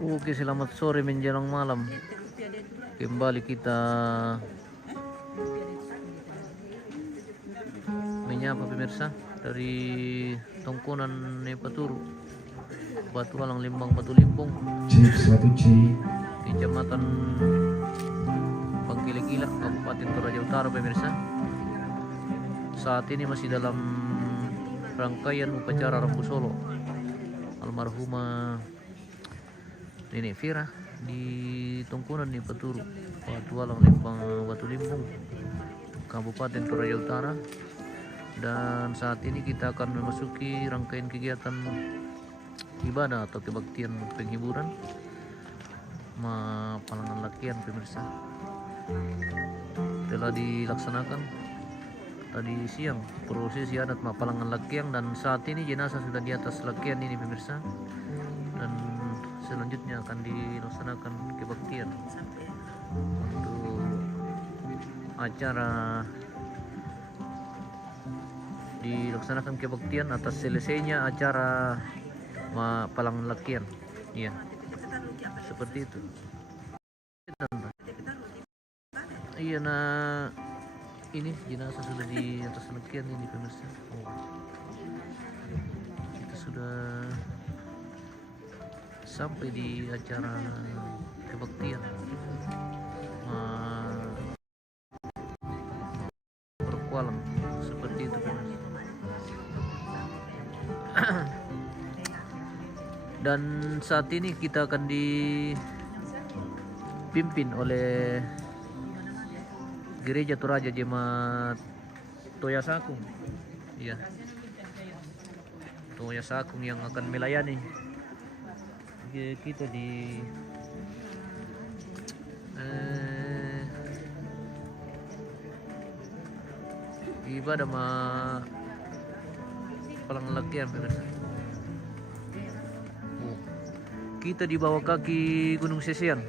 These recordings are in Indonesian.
Oke, selamat sore menjelang malam. Kembali kita menyapa pemirsa dari Tongkonan Nepaturu, Batu Alang Limbang Batu Limpung, Cek satu cek. Kecamatan Bangkile-Kila, Kabupaten Toraja Utara pemirsa. Saat ini masih dalam rangkaian upacara Rambu Solo almarhumah Nenek Vera di Tongkonan Nepaturu, Batu Alang Limbang Batu Limpung, Kabupaten Toraja Utara. Dan saat ini kita akan memasuki rangkaian kegiatan ibadah atau kebaktian penghiburan Palangan Lakian pemirsa. Telah dilaksanakan tadi siang prosesi adat Palangan Lakian, dan saat ini jenazah sudah di atas Lakian ini pemirsa, dan selanjutnya akan dilaksanakan kebaktian untuk acara dilaksanakan kebaktian atas selesainya acara Palangan Lakian. Iya, seperti itu. Iya, nah ini jenazah sudah di atas Lakian ini pemirsa. Kita sudah sampai di acara kebaktian Perkualang, seperti itu pemirsa. Dan saat ini kita akan dipimpin oleh Gereja Toraja Jemaat Toya Sakung. Iya, Toya Sakung yang akan melayani kita di ibadah Palangan Lakian pemirsa. Kita di bawah kaki Gunung Sesian.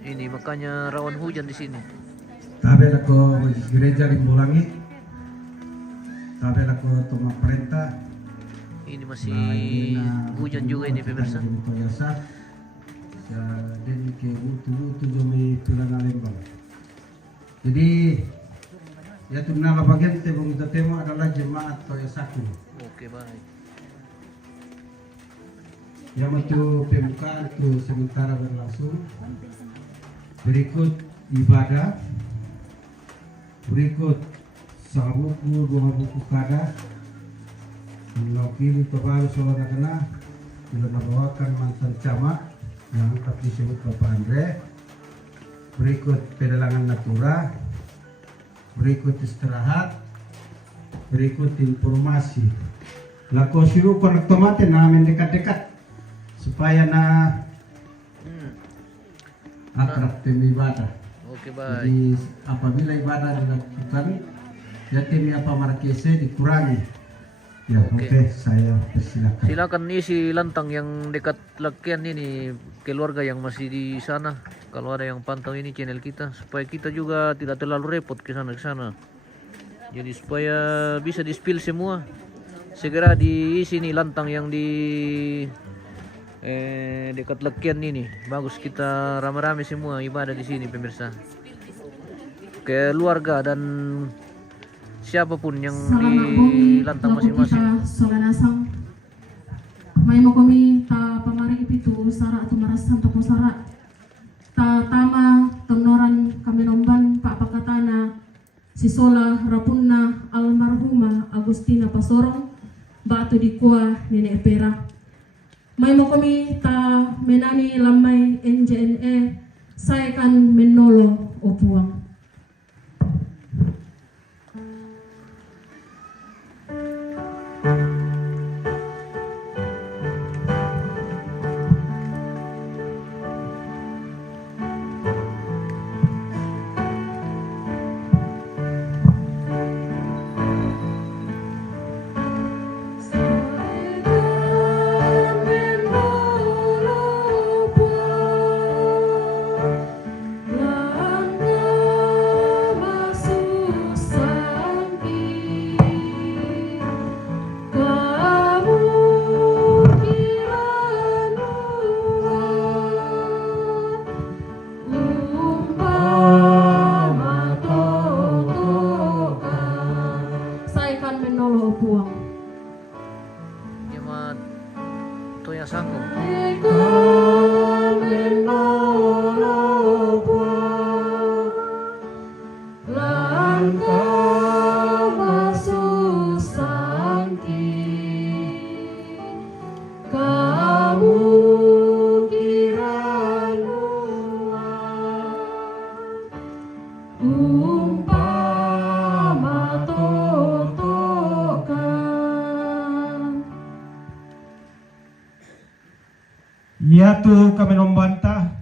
Ini makanya rawan hujan di sini. Tabe lako gereja Limbolangit. Tabe lako toma perintah. Ini masih hujan juga ini pemirsa. Dan ke utu jomi tulang Lembang. Jadi ya tunala bagian tebong tema adalah jemaat Toya Sakung. Oke, baik. Yang itu pembukaan itu sementara berlangsung. Berikut ibadah, berikut sabuku dua buku kada, mewakili kepala saudara kena, bila membawakan mantan camat yang tetap disebut Bapak Andre. Berikut pedalangan natura, berikut istirahat, berikut informasi. Lako siru konektomate namin dekat-dekat supaya akrab tim ibadah. Oke, baik. Jadi apabila ibadah dilakukan, ya tim apa markese dikurangi. Ya, oke, saya persilakan. Silakan isi lantang yang dekat Lakian ini, keluarga yang masih di sana. Kalau ada yang pantau ini channel kita, supaya kita juga tidak terlalu repot ke sana. Jadi supaya bisa di-spill semua. Segera diisi nih lantang yang di dekat Lakian ini. Bagus, kita rame-rame semua ibadah di sini pemirsa. Keluarga dan siapapun yang di lantang masing-masing. Solanasang may mo kami ta pamari ipitu sara atau marasan to sara ta tama tonoran kami nomban pakatana si Sola Rapunna almarhumah Agustina Pasorong batu di kuah Nenek Vera. May mo kami ta menani lamay NJNE saya kan menolo opuang. Langkah toya sangko. Ya tu kami nombantah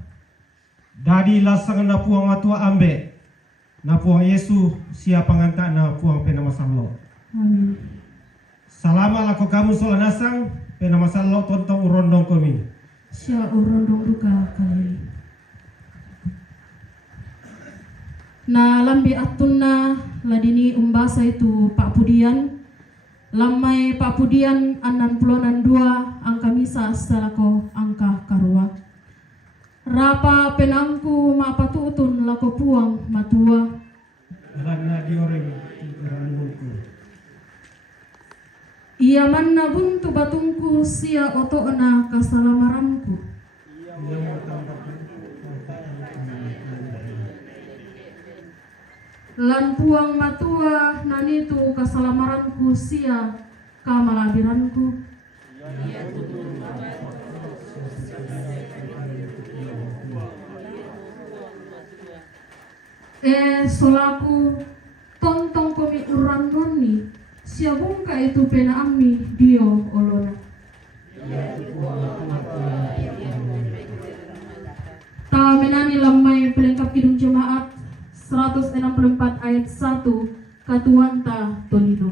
dadi lasang na puang matua ambe na puang Yesu sia panganta na puang pena masallo. Amin. Salama lako kamu soal nasang pena masallo tontong urondong kami. Sia urondong duka kali. Na lambi atunna ladini umbasa itu Pak Pudian. Lamai Pak Pudian 62 angka misa salako angka karua. Rapa penangku mapatutun lako puang matua. Lana dioreng ranungku. Ia manna buntu batungku sia otoona kasalamaramku. Lan puang matua nanitu kasalamaranku sia kamalabiranku. Solaku tontong komi uran noni sia bungka itu pena ami dio olona. Ta menani lamai pelengkap kidung jemaat 164 ayat 1 Katuanta Tolino.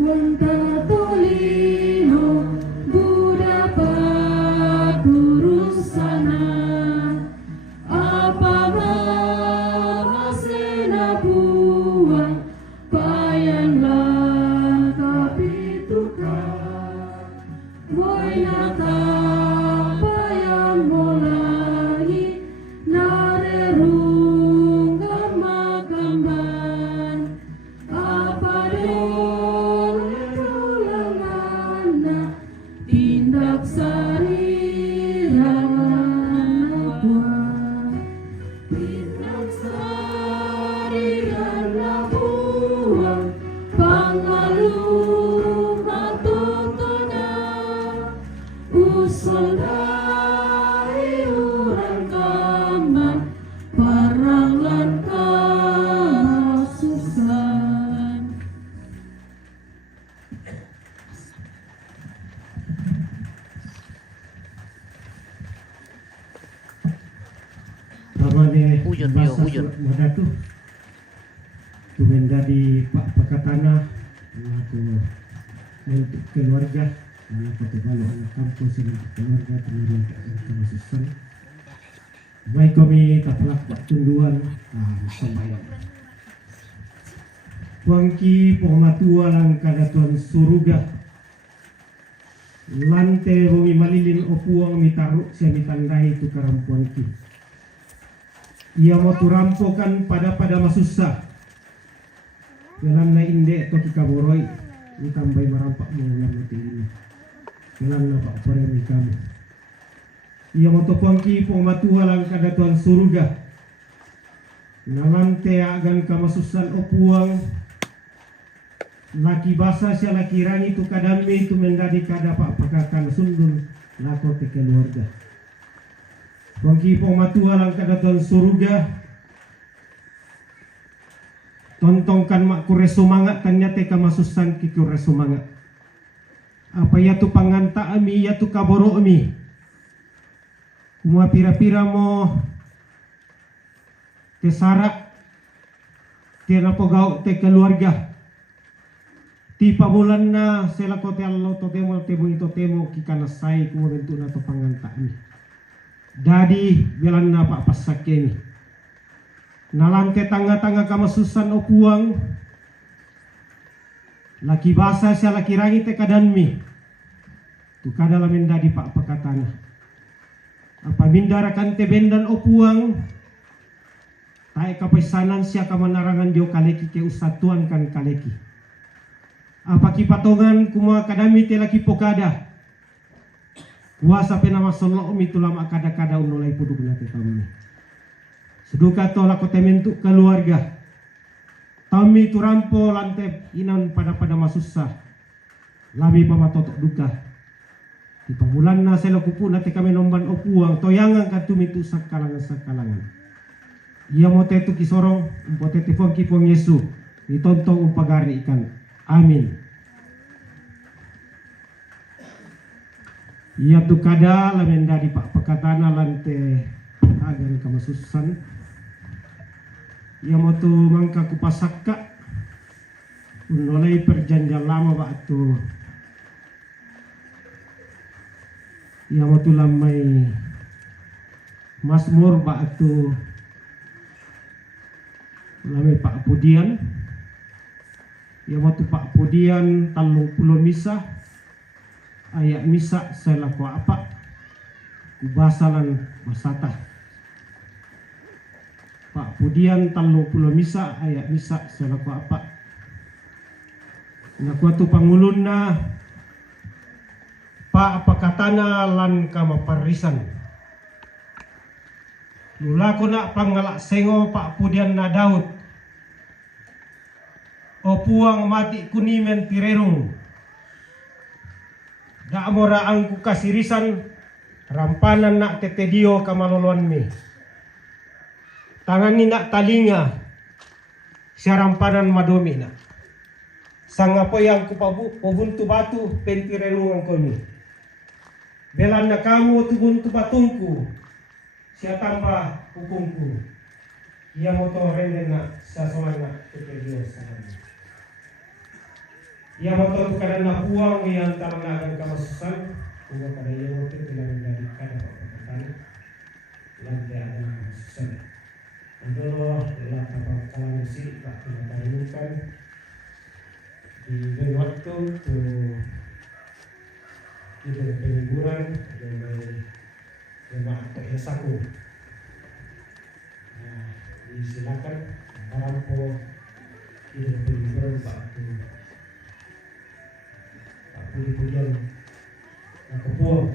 Tuanta Tolino Buddha Padurusana apa masena buang payanlah kapituka Voinata payang mulai narerung kamakamban apa tindak sari rana buah tindak sari rana buah pangalu matutuna usul dari urang kaman paranglan kasusan. Pamane Hujan, Bio, hujan. Madatu tu menjadi Pak Pakatana aku untuk keluarga anak ketebalo anak kampus untuk keluarga kemudian kemususan baik kami tapelak Pak Tunduan sembahyang Puangki pematua lang kadatuan suruga lante bumi malilin opuang mitaruk siya mitandai tu karampuanki. Ia mau turampokan pada masusah. Jalan na inde to kikaboroi itambay marampak mo yang mati ini. Jalan na pak poremi kamu. Ia mau topuangki pematua lang kadatuan suruga. Nalante agan kamasusan opuang. Laki basa siya laki rangi tu kadami tu mendadi kada pak pakakan sundun lako te keluarga. Bagi pematua lang kadatuan suruga tontongkan mak kure sumangat tanya te kamasusan ki kure sumangat apa ya tu panganta ami ya tu kaboro ami kuma pira-pira mo te sarak te napogau te keluarga ti pabulan na sela ko te Allah to temo ki kanasai kuma bentuk na to panganta ami. Dadi bilang na pak pasakeni nalante tanga-tanga kamasusan opuang Laki basa siya laki rangi te kadanmi. Tu kada lamenda di pak pakatana. Apa mindara kan te bendan opuang. Tai kapaisanan siya kamanarangan dio kaleki ke usatuan kan kaleki. Apa kipatongan kuma kadami te laki pokada. Kuasa penama solo umi tulama kada-kada unolai puduk nate kami. Seduka to lako tementu keluarga. Tami turampo lante inan pada masusah. Lami pamatotok duka. Di pamulan na selo kupu nate kami nomban opuang toyangan katumitu sakalangan. Ia mo tetu kisorong umpote tifong kipong Yesu. Ditontong umpagari ikan. Amin. Ia tu kada lamenda di pak pekatana lante agan kamasusan. Ia mau tu mangka kupasakka unolai perjanjian lama batu. Ia mau tu lamai Mazmur batu lamai Pak Pudian. Ia mau tu Pak Pudian 30 misa ayat misa selaku apa kubasalan masata. Pak Pudian 30 misa ayat misa selaku apa ngaku tu pangulunna Pak pakatana lan kama parisan lulaku nak pangalak sengo Pak Pudian na Daud opuang mati kunimen tirerung dak mora angku kasirisan rampanan nak tetedio kamaloluan mi tangan ni nak talinga siarampanan madomi na sangapo yang kupabu pobuntu batu pentirerungan kami belan na kamu tubuntu batungku sia tambah hukumku ia moto rende na saswana tetedio sangan ia moto tukana na uang yang talangagan kamasusan uga kada ia moto tidak menjadi kada apa-apa lantai ada kamasusan. Adalah telah kawan si tak ditemukan di waktu tu kita penghiburan dengan jemaat terhesaku. Nah, disilakan harampo kita penghiburan waktu tak pujian kepuang.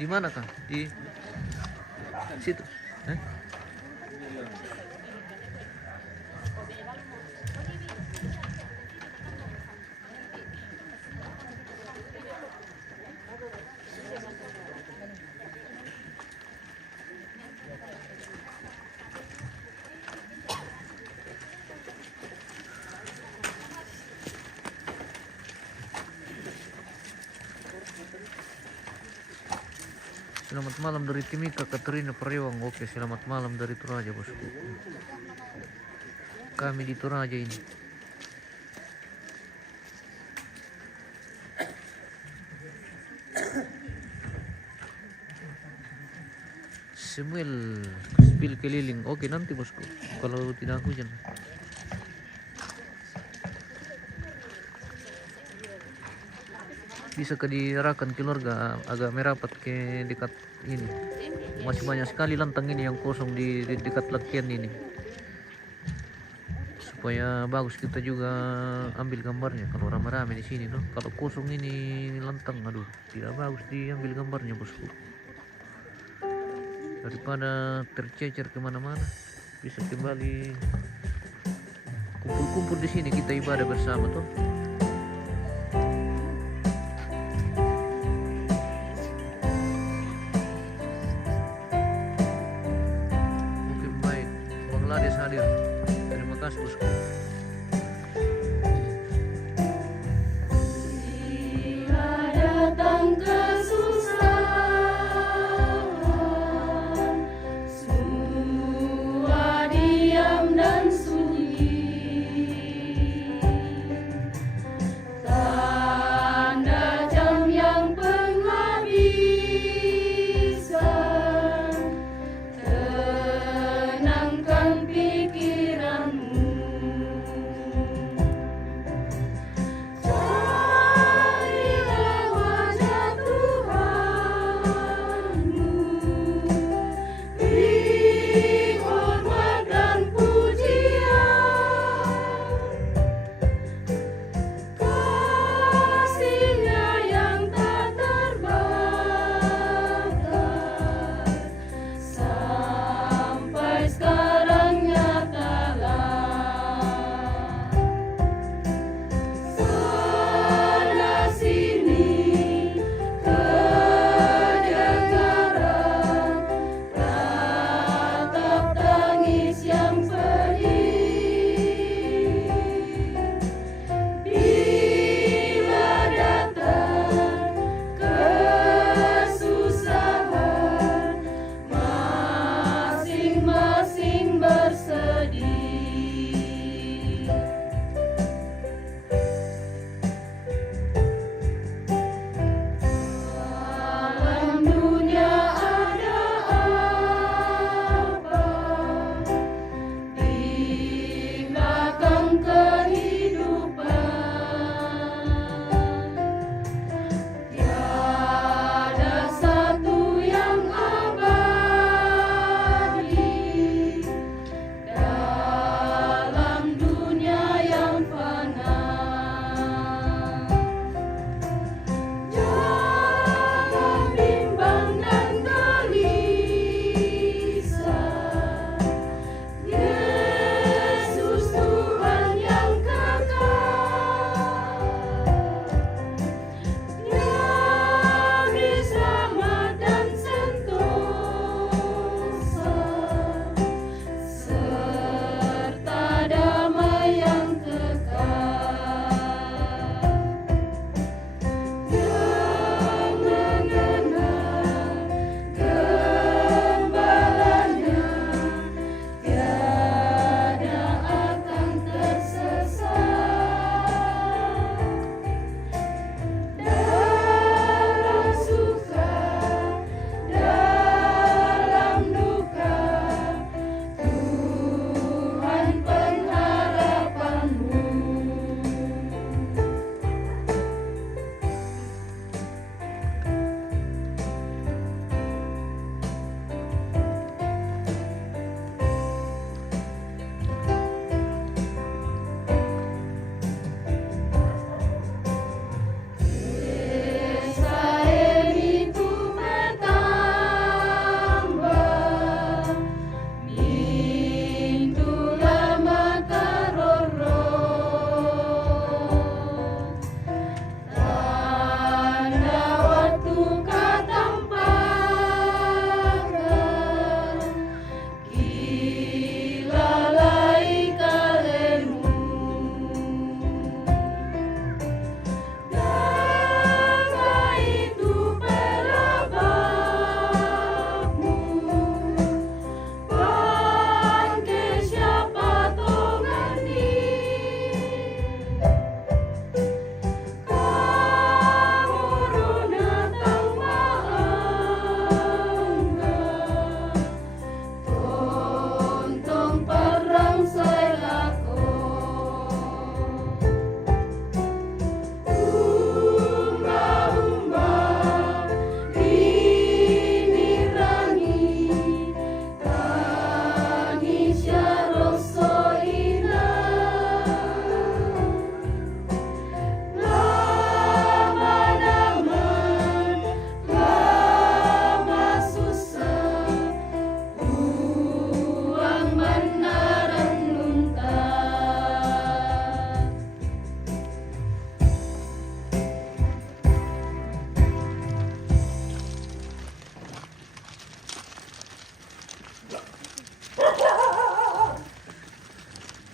Di mana Kang? Di situ. Selamat malam dari Timika Katerina Periwang. Oke, selamat malam dari Toraja bosku. Kami di Toraja ini. Samuel spill keliling. Oke, nanti bosku. Kalau tidak hujan. Bisa ke diarahkan keluarga agak merapat ke dekat ini. Masih banyak sekali lantang ini yang kosong di dekat lakian ini. Supaya bagus kita juga ambil gambarnya kalau ramai-ramai di sini loh. Kalau kosong ini lantang, aduh, tidak bagus diambil gambarnya bosku. Daripada tercecer kemana-mana, bisa kembali kumpul-kumpul di sini kita ibadah bersama tuh. Lades hadir. Terima kasih bosku. Datang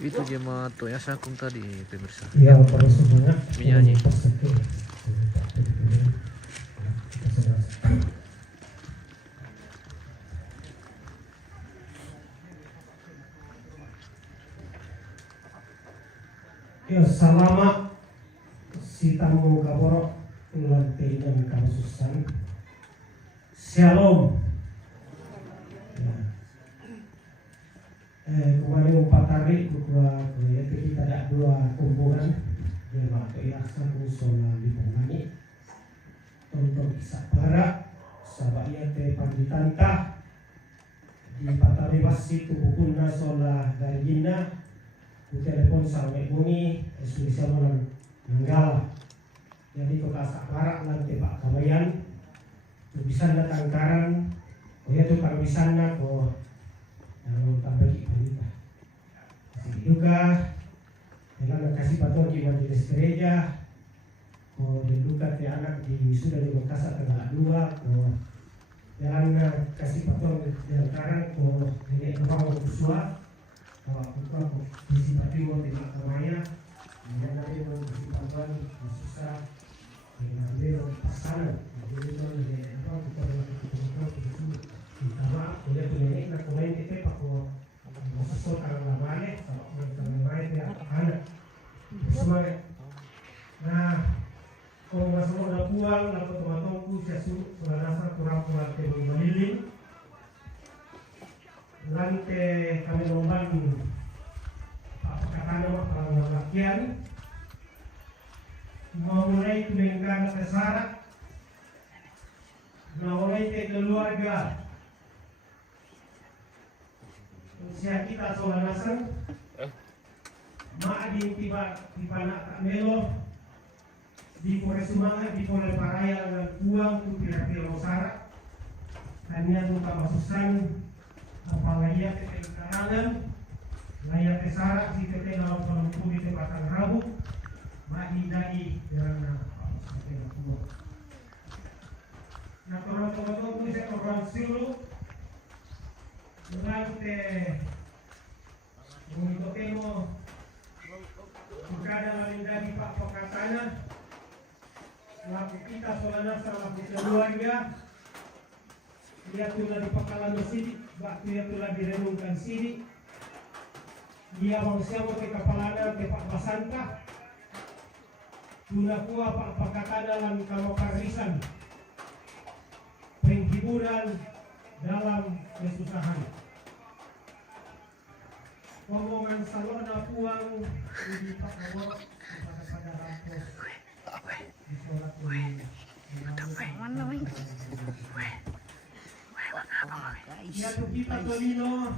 Itu jemaat Toya Sakung tadi pemirsa. Yang perlu semangat Menyanyi. Ya, selama si tamu kaboro lantai dan kabususan Shalom. Ya. Kemarin 4 hari kita ada 2 kumpulan yang waktu yaksa kusola di Pemani untuk kisah para sabaya te panditanta di Patari Wasi tubuhuna sola garigina ku telepon sampai bunyi Indonesia malam Nanggala. Jadi ke kasak barak nanti Pak Kabayan tu bisa datang karan ya tu kalau bisa nak ko yang tambah kita juga dalam kasih patuh di majelis gereja ko diduga ti anak di wisuda di Makassar tanggal 2 ko jalan kasih patuh di karan ko ini orang tua bukan visi mati mau tidak termaya dan nanti mau visi bantuan susah dengan dia pasangan jadi kalau dia apa bukan itu ditama dia punya ini nak main itu pakai masuk kalau lamanya kalau main dia anak semua nah kalau masuk udah pulang lalu teman-temanku saya suruh selasa kurang pulang ke Malilin lantai kami membantu katanya kalau lakian memulai peningkatan kesarak memulai ke keluarga usia kita soal nasan maadin tiba nak tak melo di pore semangat di pore paraya dan uang tu kira-kira sarak hanya tu masusan apalagi ya karangan layak kesarak si tete dalam pelumpuh di tempatan rabu mahidai dengan nah kalau bisa orang silu dengan untuk temo berada dari Pak Pokatana laku kita solana sama keluarga dia telah dipakalan sini waktu dia telah direnungkan sini dia manusia mau ke kapalana ke Pak Basanta tuna kuah Pak Pakatan dalam kamar parisan penghiburan dalam kesusahan omongan salona puang di Pak Awak pada rampos di sholat ya tu kita tolino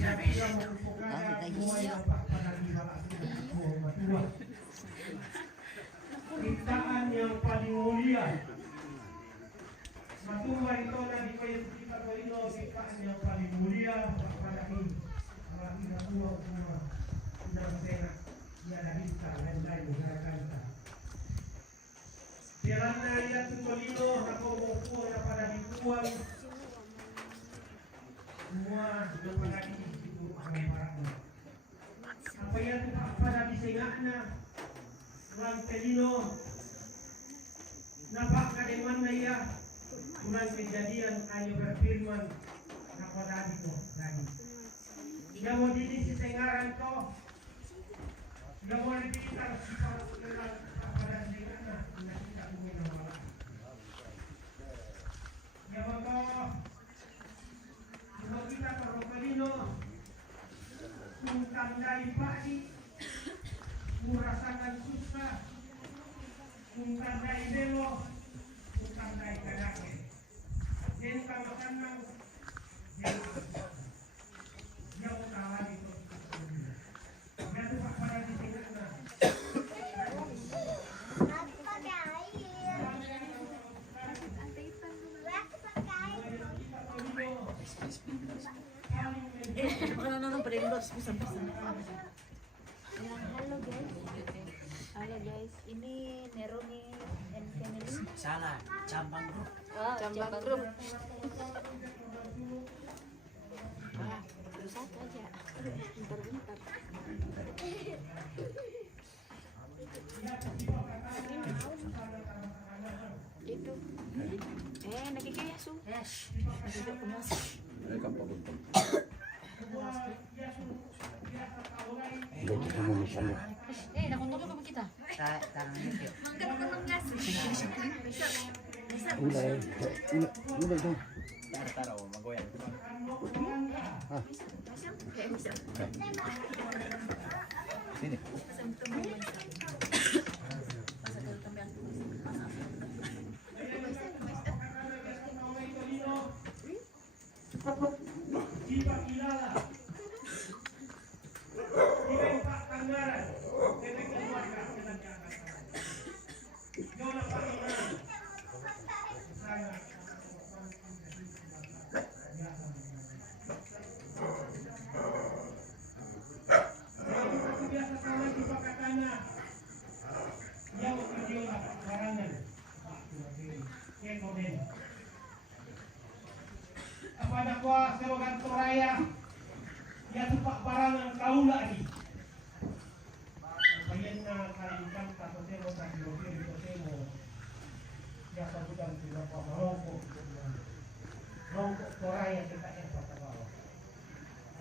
ya kita mengumpulkan semua yang pada dibalas ciptaan yang paling mulia Matua itu dari kita tolino ciptaan yang paling mulia pada ini kalau kita tua semua sudah sehat ya dari kita lain-lain mengharapkan kita Pirana ya tu tolino aku mau pada dibuang semua yang pada itu apa yang pada disengakna orang pelino nampak kade mana ya ulang kejadian ayo berfirman kepada itu tadi yang mau di sengaran to yang mau dibikin sifat pada sengakna tidak punya malah yang mau kita perlu tandai pagi merasakan susah tandai delo tandai kadake dan kalau kanang yang utama itu dan tu pada di sini Halo guys, ini Neroni and Family. Salah, Cambang Group. Oh, Cambang Group. baru satu aja. Bentar-bentar. Itu. Nakikaya su. Nakikaya ko mas. Nakuntulog ka ba kita? Mangkat ko ng gas. Kepada kuasa serogan Toraya, ya tupak barangan kau lagi. Bayan na kalimkan tato temo temo. Ya sabutan tidak apa merongkok. Rongkok Toraya kita yang pada bawah.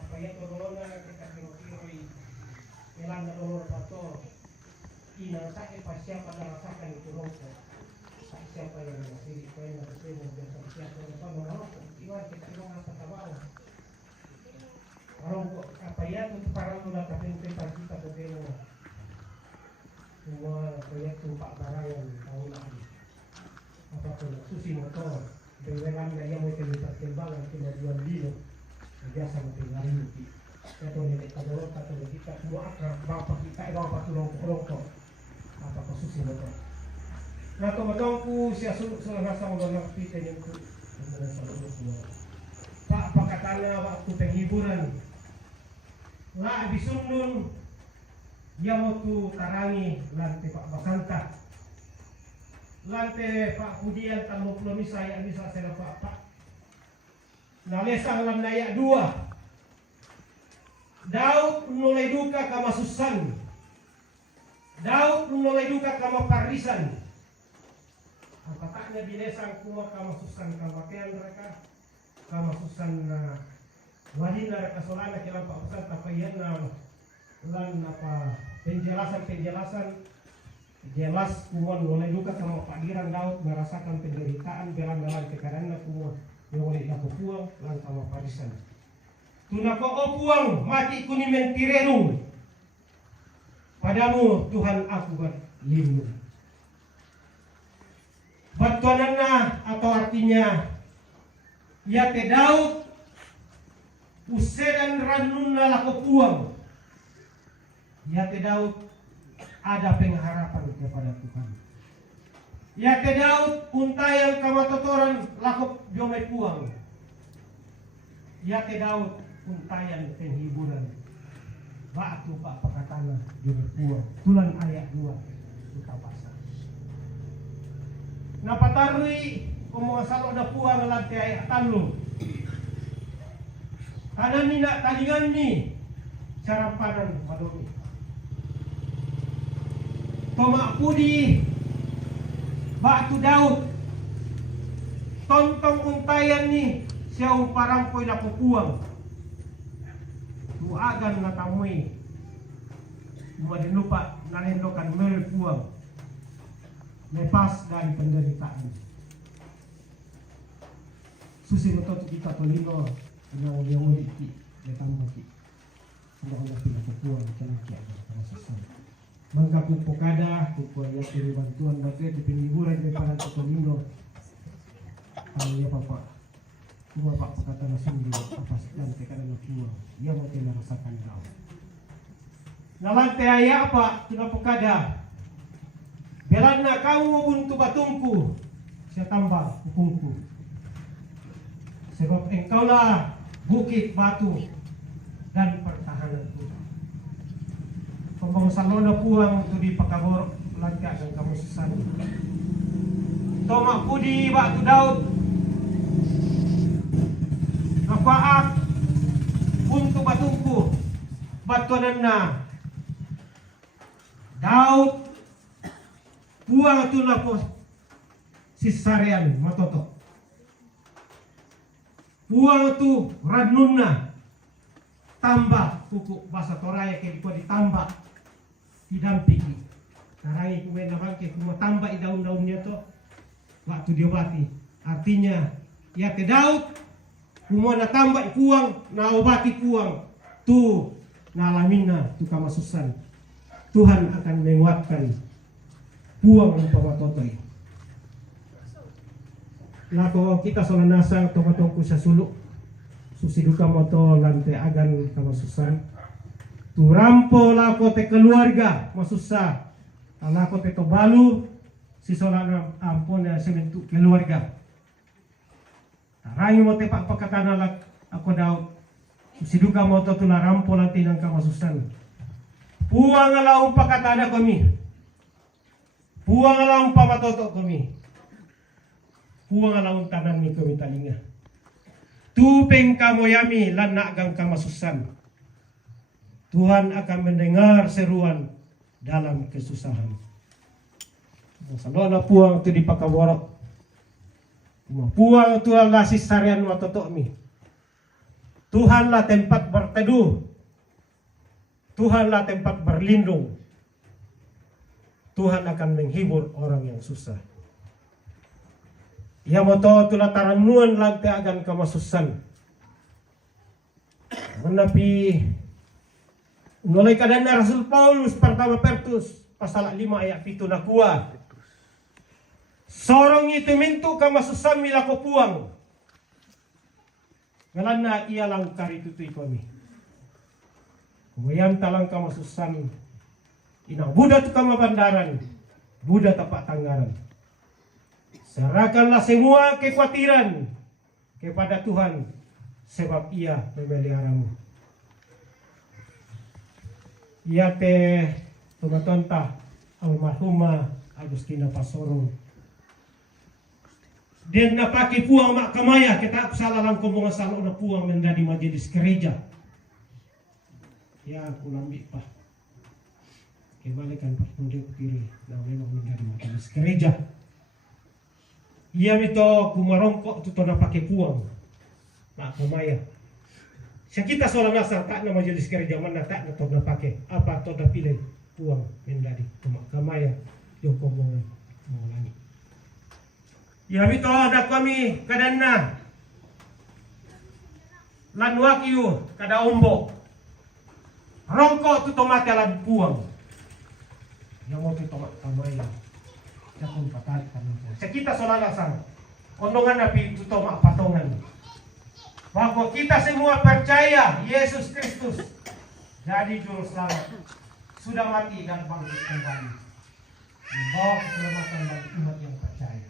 Apa yang bergolongan kita kiri melang dolor pato. Ina sakit pasca pada rasakan itu rongkok. Siapa yang masih pengen bertemu dengan siapa yang merongkok. Iwan kita bilang apa tahu orang apa ya untuk para muda tapi pagi kita bertemu semua proyek tumpak barang yang tahu lagi apa pun susi motor dengan yang mau kita perkembangan kemajuan dino biasa mendengar ini atau nenek kadang atau kita semua akrab bapak kita bapak rongkok apa susi motor nah teman-temanku saya sudah rasa mengerti tentu Pak pakatana waktu penghiburan lah disundun dia mau tu tarangi lantai Pak Basanta lantai Pak Pudian tamu pelomi saya bisa saya Pak nalesang lam nayak 2 Daud mulai duka kama Susan Daud mulai duka kama Parisan apakahnya binesang kuma kama Susan kama kean mereka kama Susan wadina mereka solana kilang Pak Ustaz tapayan lan apa penjelasan jelas kumon mulai duka kama Pak Diran Daud merasakan penderitaan jalan-jalan kekarana kumon mulai lakupuang lan kama Parisan tunako opuang mati kuni mentirerung padamu Tuhan aku berlindung Batuanana atau artinya ya te Daud usedan ranunna lakopuang ya te Daud ada pengharapan kepada Tuhan ya te Daud untayan kamatotoran lakop jomai puang ya te Daud untayan penghiburan batu pak pakatana jomai puang tulan ayat 2 utapasa napatarui kumasalo na puang lantai ayat tanlo kanan ni nak talingan ni cara padan madomi tomak pudi batu Daud tontong untayan ni siya parampoy na pupuang tuagan na tamoy madinupa nalindokan meril puang lepas dari penderitaan susi betul kita tolino yang memiliki letambah ki sudah ada pila puang kelaki ada proses mangkapu pokada kupo ya kirim bantuan bagi di penghiburan daripada tolino kalau ya bapak cuma pak kata langsung di apa dan tekanan puang dia mau tidak rasakan kau nalantai ayah apa sudah pokada Belana kamu buntu batungku, saya tambah hukumku. Sebab engkaulah bukit batu dan pertahananku. Pembangsa lono puang tu di pakabor lantai dan kamu sesat. Tomak pudi batu Daud. Nafaat buntu batungku batuanan na Daud puang tu na po sisarian matoto puang tu radnun na tambah kuku bahasa Toraya ke ko ditambah didampingi narangi kumen naman ke kumo tambah i daun-daunnya to waktu dia mati artinya ya ke Daud kumo na tambah puang na obati puang tu ngalamin na tu kamasusan Tuhan akan menguatkan puang ng pamatotoy lako kita solanasa tomatong sa suluk susiduka mo to lante agan kamasusan turampo lako te keluarga masusah lako te to balu si solana ampon na sementu keluarga tarangi mo te pakpakatana lak ako daw susiduka mo to tularampo lante ng kamasusan puang alaong pakatana kami puang alaong pamatoto kami puang alaong tanan ni kami talinga tupeng kamoyami lan nagang kamasusan Tuhan akan mendengar seruan dalam kesusahan salona puang tu dipakaworok puang tu adalah sisarian matoto mi Tuhanlah tempat berteduh Tuhanlah tempat berlindung Tuhan akan menghibur orang yang susah ia moto tula taranuan lante agan kamasusan menapi mulai kadang Rasul Paulus pertama Petrus pasal 5 ayat 7 nakua sorong itu mintu kamasusan milako puang ngalana ia lang karitutui kami kumayan talang kamasusan inang Buddha tu kamabandaran Buddha tapak tanggaran serahkanlah semua kekhawatiran kepada Tuhan sebab ia memeliharamu ia te tumatonta almarhumah Agustina Pasoro dan napaki puang mak kamaya kita salah lang kumbungan salo na puang menjadi majelis gereja ya aku lambi pa kebalikan pas mudik kiri na memang menjadi majelis gereja ia mito kumarongkok tu na pakai puang mak kamaya siya kita solang nasar tak na majelis gereja mana tak na to na pakai apa to na pilih puang menjadi mak kamaya yung kumbungan mengulangi ya mito ada kami kadana lan wakiu kada ombo rongko tu tomate lan puang yang mau tu tomat kamaya jakun patali kan kita solana sang ondongan nabi tu tomat patongan bahwa kita semua percaya Yesus Kristus jadi juru selamat sudah mati dan bangkit kembali membawa keselamatan bagi umat yang percaya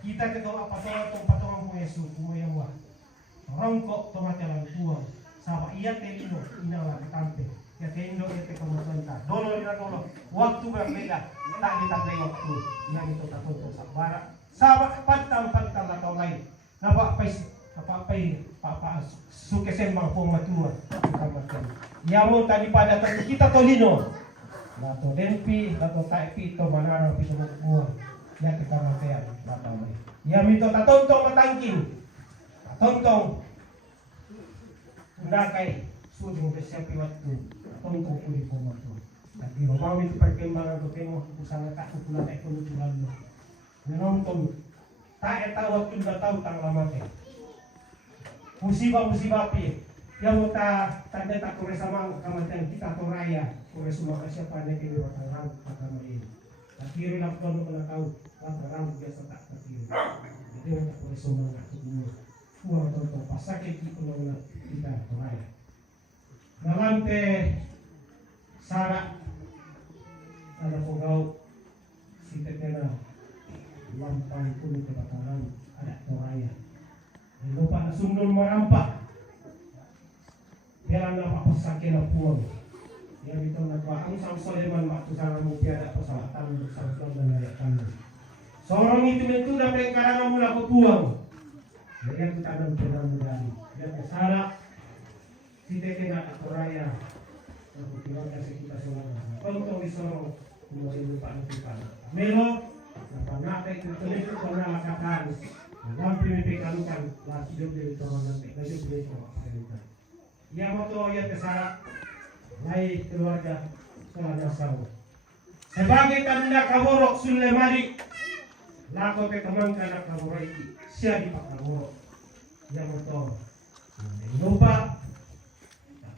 kita ketolak patongan po Yesus yang wah rongkok tomatelan puang sama iya telino inala tampe ya tendo ete komatonta dolo ina dolo waktu berbeda tak ditambah waktu yang itu tak untuk sabara sama pantal atau lain apa suke sembang po matua kamatan yamo tadi pada kita tolino lato denpi lato taipi to manara pito puang ya kita matea lato mai ya mito tatontong matangking tatontong undakai sujung desiapi waktu tatontong uli po matu tapi romawi itu perkembangan ko temo usang tak kukulan ekonomi lalu menonton tak eta waktu udah tahu tang lamate musibah pi yang uta tanda tak kore sama kamatan kita toraya kore semua siapa nek ini watang rang pertama ini akhirnya nak kono kena tahu rang biasa tak terkiri jadi kore semua nak kudu uang tonton pasake ki kono kita toraya nalante sara ada pogau sitetena lampang kuno kebakaran ada toraya lupa na sundul marampa biar na papasake na puang ya bito na ba ang Soleman waktu sana mo piada pasalatan sang dan layakan sorong itu dapat karena mula ko puang jadi kita tanam pedang dari dia kesara kita kena aturaya kebetulan kasih kita selama untuk isoro kemudian lupa lupa melo apa itu tulis penalakatan dalam PPP kalukan lagi dari tahun nanti baju beli kok ya moto ya kesara lai keluarga selama sahu sebagai tanda kaborok sulemari lako te teman kana kaborok iki sia di pak kaborok yang moto lupa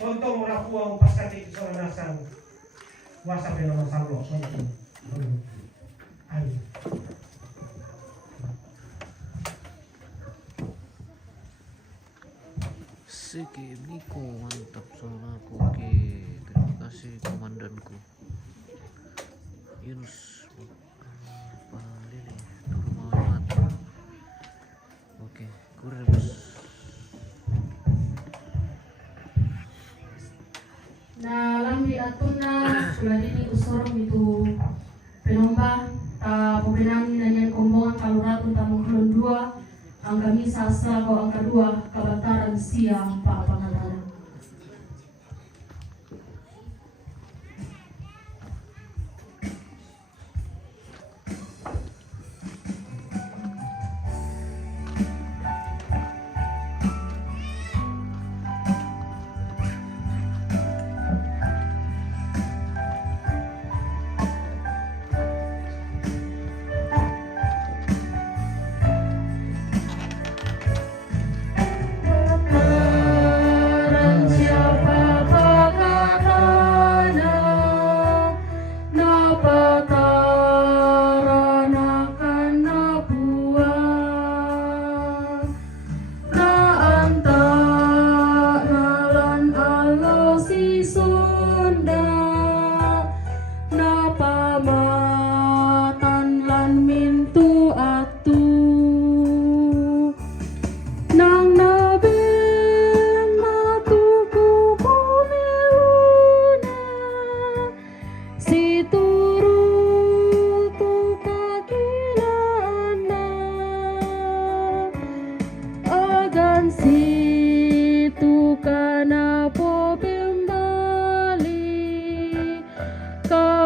tonton murah uang pasal itu soal nasang kuasa penama sallo ayo Siki Miko mantap soal aku. Oke, terima kasih komandanku Yunus Palili rumah mata. Oke, kurir bos. Na lambi atuna ladini usorong itu penomba ta pemenangi nanyan kombongan kaluratu tamong kulon 2 angka misa asa ko angka 2 kabantaran siang pa pangadana.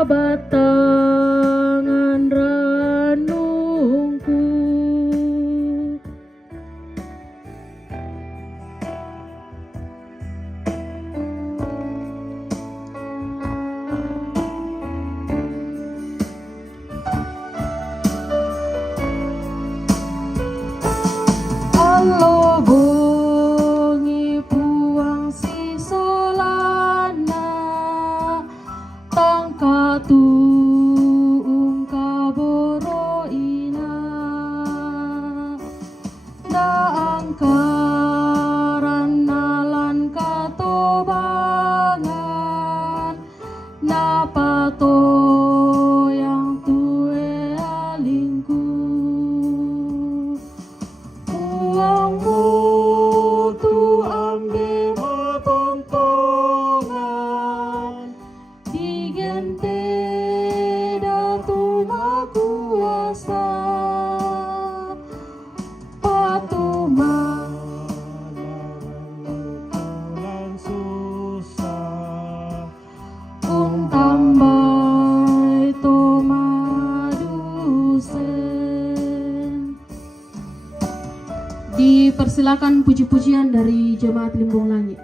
Batangan ranungku Allah bunyi puang si solana tangka tuung kaboro ina daangkaran nalan katobangan napato yang tue alingku uangmu tu ambil potongan digente datu makuasa patuma susah tambai tomadusen. Dipersilakan puji-pujian dari Jemaat Limbung Langit.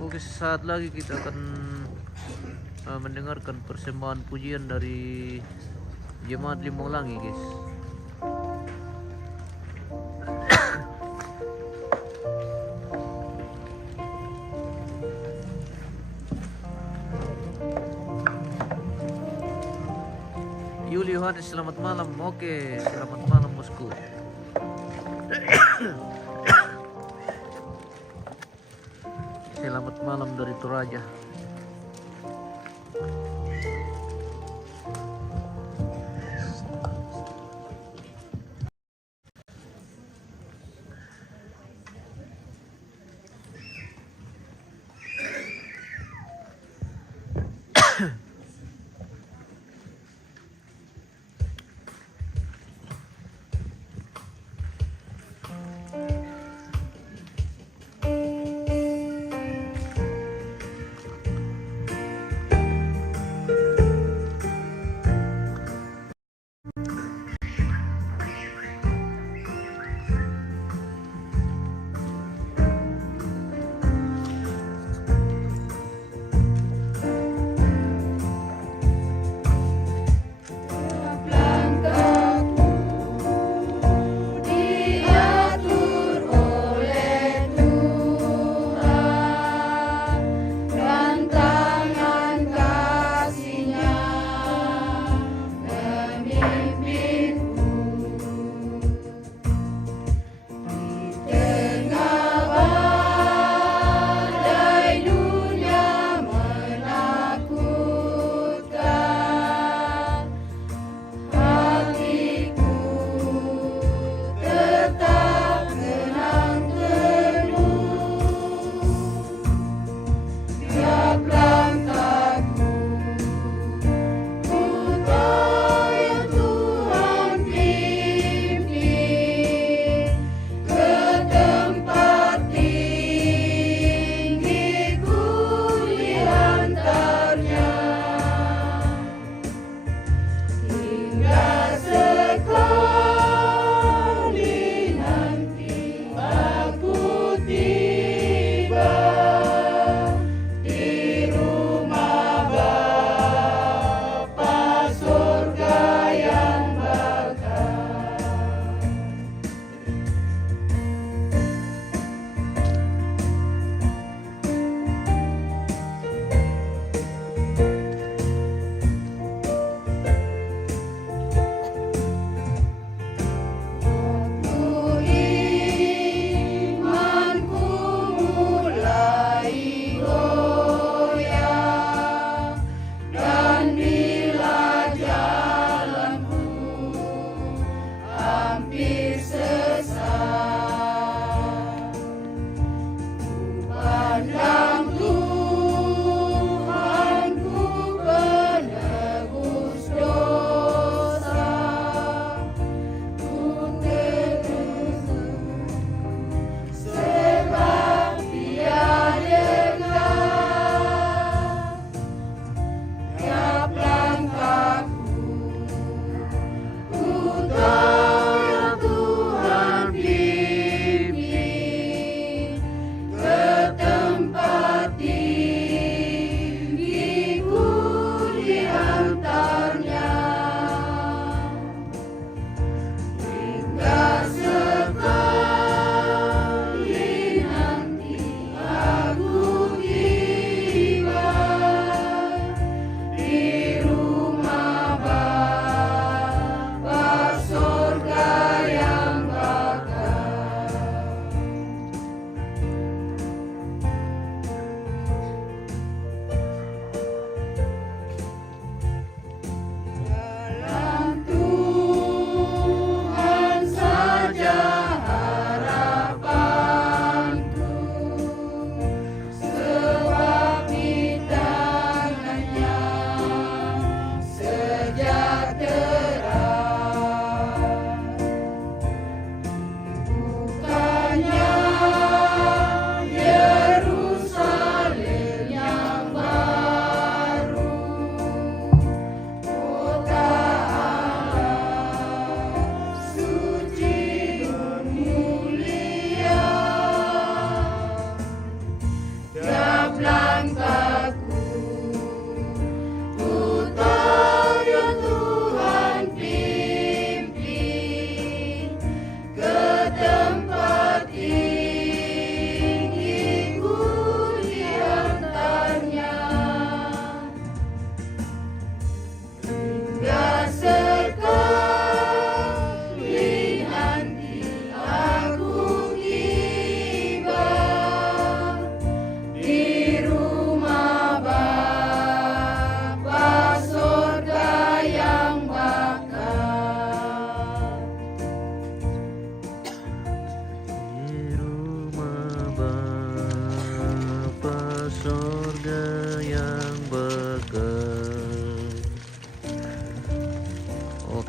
Oke, sesaat lagi kita akan mendengarkan persembahan pujian dari Jemaat Limbung Langi, guys. Yuli Yohanes, selamat malam. Oke, selamat malam bosku. Selamat malam dari Toraja.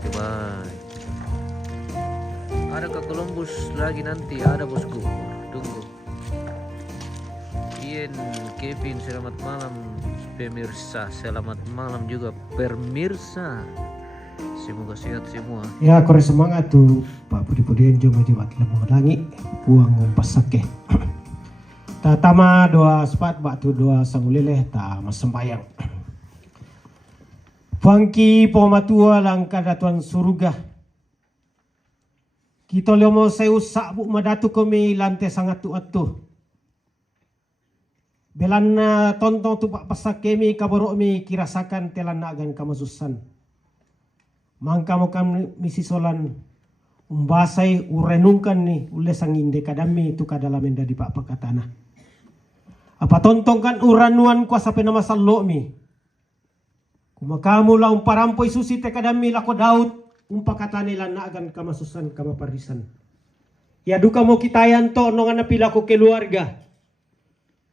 Coba. Ada ke Columbus lagi nanti, ada bosku. Tunggu. Ian, Kevin, selamat malam pemirsa. Selamat malam juga pemirsa. Semoga sehat semua. Ya, kore semangat tuh Pak Budi-Budian jom aja buat langi puang pasake. Tatama doa sepat batu doa sangulileh ta masembayang. Pangki pomatua langka datuan surga. Kita lemo seu sakbu madatu kami lantai sangat tu atu. Belana tontong tu pak pasake mi kaborok mi kirasakan telan agan kamasusan. Mangka mo kam misi solan umbasai urenungkan ni ulesan inde kadami itu kadalamen dari pak pakatana. Apa tontongkan uranuan kuasa penama sallo mi. Kumakamu la umparampoy susi te kadami lako Daud umpakatani lan agan kamasusan kamaparisan. Ya duka mo kitayan to nongan napila ko keluarga.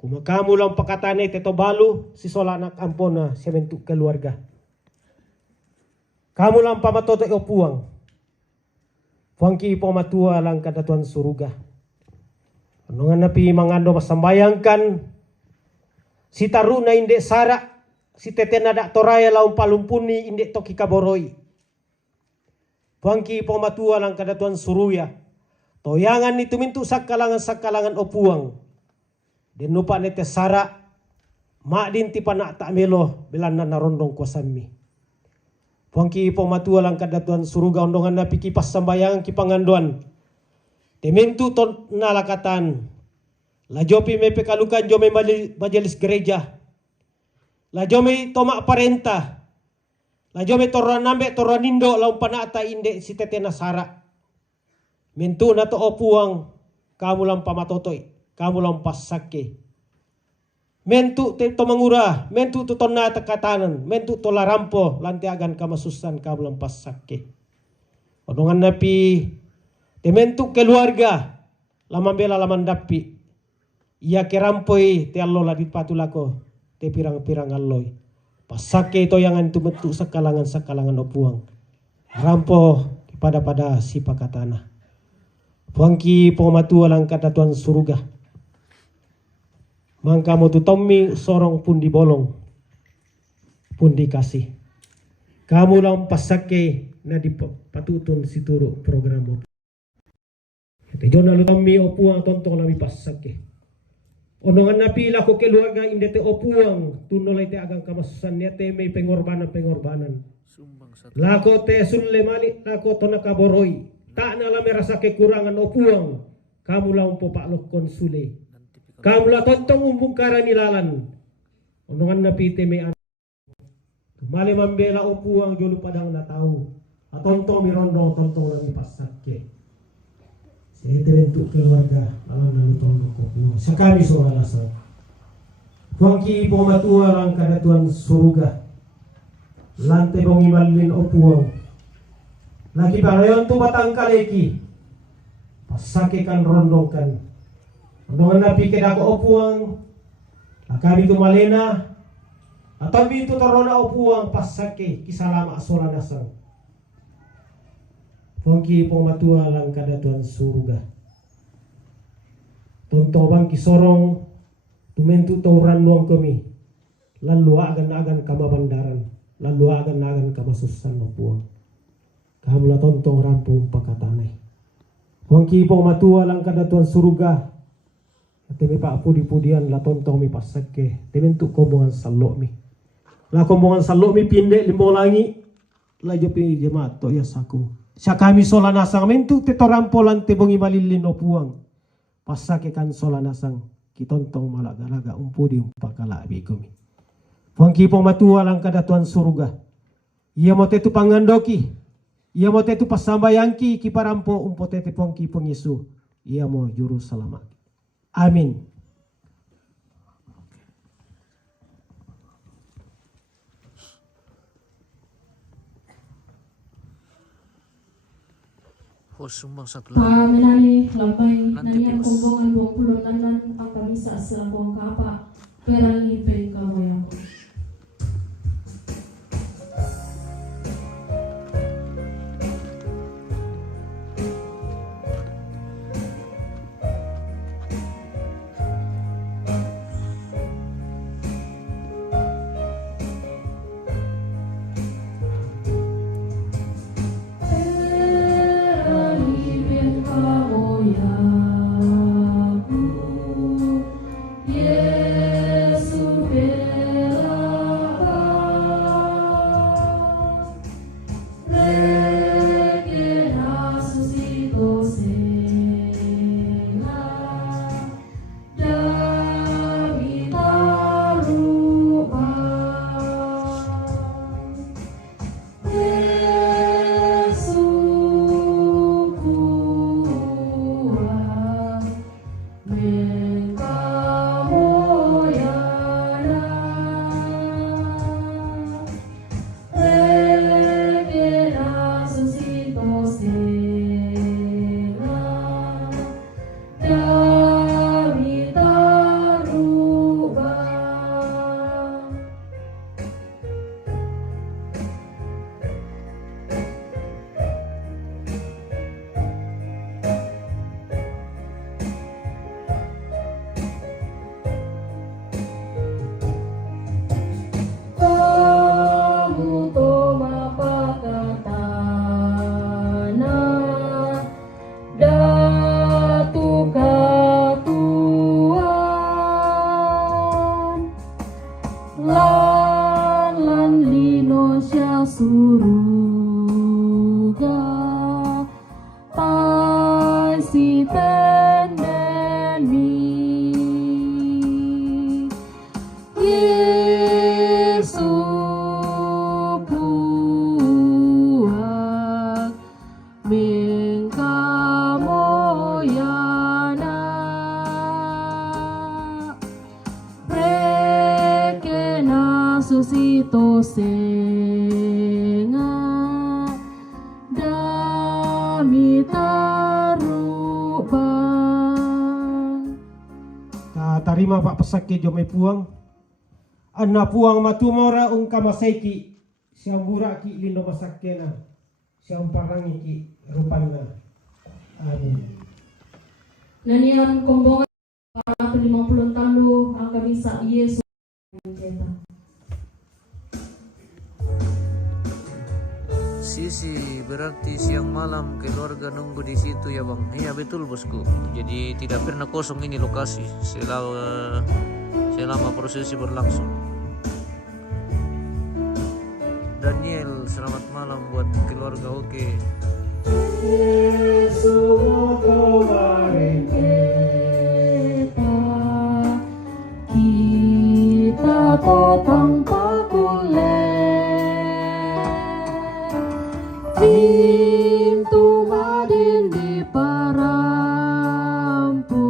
Kumakamu la umpakatani te tobalu si solanak ampona sementuk keluarga. Kamu lang pamatoto o puang. Puangki po matua lang kadatuan suruga. Ano nga napi mangando masambayangkan. Si taru na inde sara. Si tete na toraya laung palumpuni inde toki kaboroy. Puangki po matua lang kadatuan suruya. Toyangan ni tumintu sakalangan o puang. Denupa nete sara. Maadin ti panak tak melo bilan na narondong kuasami. Puangki po matua lang kadatuan suruga ondongan na pikipas sambayang kipanganduan. Tementu ton nalakatan. Lajopi may pekalukan jo may majelis gereja. Lajomi tomak parenta. Lajomi toranambe toranindo laung panata inde si tete nasara. Mentu na to opuang kamu lang pamatotoy. Kamu lang pasake. Mentu to mangura, mentu to tonna takatanan, mentu to larampo, lantiagan kamasusan kamu lampas sake. Odongan napi, te mentu keluarga, lamambela lamandapi, ia kerampoy te allo ladit patulako, te pirang-pirang alloy. Pasake ito yang antu metu sakalangan opuang. Rampo pada si pakatana. Puangki pomatua lang kadatuan suruga. Mangka mo tutommi sorong pun dibolong pun dikasih. Kamu lang pasake na dipatutun si turu program mo. Ito jona lutommi opuang tontong lami pasake. Onongan napila ko keluarga indete opuang tunolay te agang kamasusan niya te may pengorbanan. Lako te sulle mali lako to nakaboroy. Tak na lami rasa kekurangan opuang. Kamu lang po paklok konsule. Kamu la tontong umbungkara nilalan. Onongan napite may anak. Mali mambela upuang jolo padang na tao. Atontong mirondong tontong lami pasake. Saya terbentuk keluarga alam lalu tondok koplo. Sekali soal asal. Puangki pomatua lang kadatuan suruga. Lante bongi malin opuang. Lagi parayon tu batang kaleki. Pasake kan rondong kan. Ondongan napi kedako opuang, akami tu malena, atau itu torona opuang pasake kisalama solanasang. Puangki pomatua lang kadatuan surga. Tonto bang kisorong, tumentu tauran luang kami, lalu agan kamabandaran, lalu agan kamasusan opuang. Kamu la tontong rampung pakatanay. Puangki pomatua lang kadatuan surga. Temi pak pudi-pudian la tontong mi pasake. Temi untuk kombongan salok mi. La kombongan salok mi pindek limbo langi. La jopi jemaat to ya saku. Syakami solanasang mentu te torampolan te bongi malilin no puang. Pasake kan solanasang kitontong malaga-laga umpudi umpakala bikomi. Puangki pong matua lang kadatuan surga. Ia mo te tu pangandoki. Ia mo te tu pasambayangki kiparampo umpote te puangki pong Yesu. Ia mo juru selamat. Amin. Sumbang satu lagi. Paminani labay Nanti naniang tiwas. kumbongan buong pulunanan ang kamisa sa kuang kapa perangi pengkamoyang. suruga tai si tenden mi Yesu puang mengkamoyana rekena susito senga dami tarubang. Tarima Pak pesake jomai puang. Anna puang matumora ungka masaiki. Siang burak ki lindo masakena. Siang parangi ki rupana. Amin. Nanian kombongan 50 talu angka bisa Yesus kita. Sisi berarti siang malam keluarga nunggu di situ ya bang. Iya betul bosku. Jadi tidak pernah kosong ini lokasi selama prosesi berlangsung. Daniel, selamat malam buat keluarga oke. Kita totang pakule pintu madin di parampu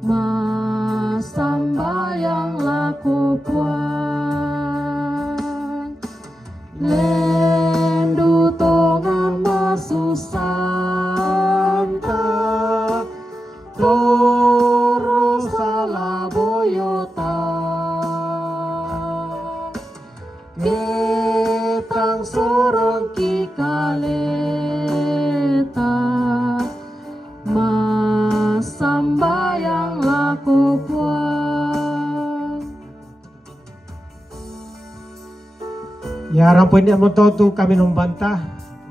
mas sambayang laku puang lendu tongan masu santa toro salah boyota ketang sorong ki kaleta mas sambayang laku puang. Ya rampun dia moto tu kami nombantah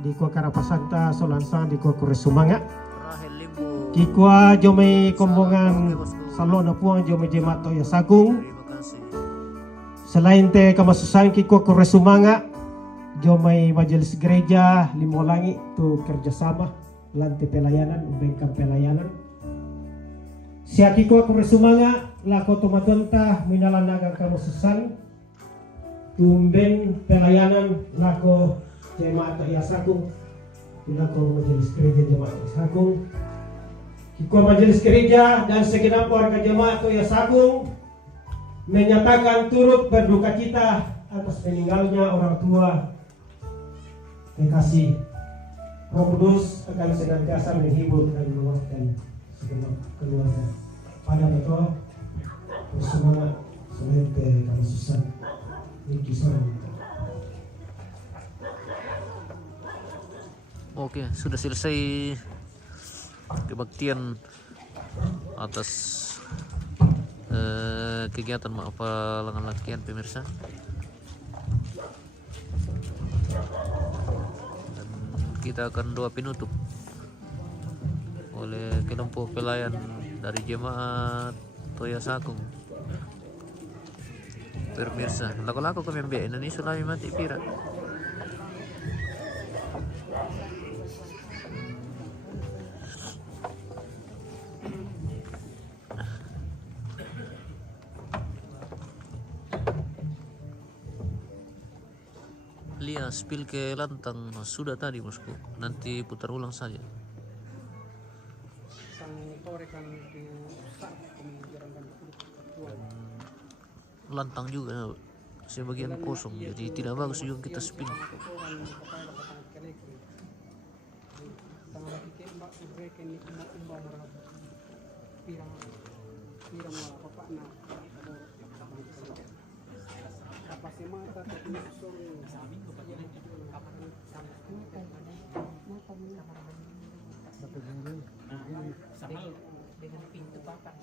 di Kua Karapasanta Solansang di Kua Kuresumanga. Rahel Limbo. Kikua jomai kombongan salona puang jomai jemaat Toya Sagung. Terima kasih. Selain te kamasusan Kikua Kuresumanga jomai majelis gereja Limolangi tu kerjasama lantai pelayanan ubengkan pelayanan. Sia Kikua Kuresumanga lako tomatonta minalanaga kamasusan tumben pelayanan lako jemaat Toya Sagung. Lako majelis gereja jemaat Toya Sagung. Kikua majelis gereja dan segenap warga jemaat Toya Sagung menyatakan turut berduka cita atas meninggalnya orang tua kekasih. Roh Kudus akan senantiasa menghibur dan menguatkan segenap keluarga. Pada betul bersemangat selain kamu susah. Ini kisah. Oke, sudah selesai kebaktian atas kegiatan lengan latihan pemirsa. Dan kita akan doa penutup oleh kelompok pelayan dari jemaat Toya Sagung. Pemirsa, laku-laku kami ambil Indonesia lagi mati pira. Lia spill ke lantang sudah tadi bosku, nanti putar ulang saja. Lantang juga sebagian kosong, jadi tidak bagus juga kita spin. dengan pintu papan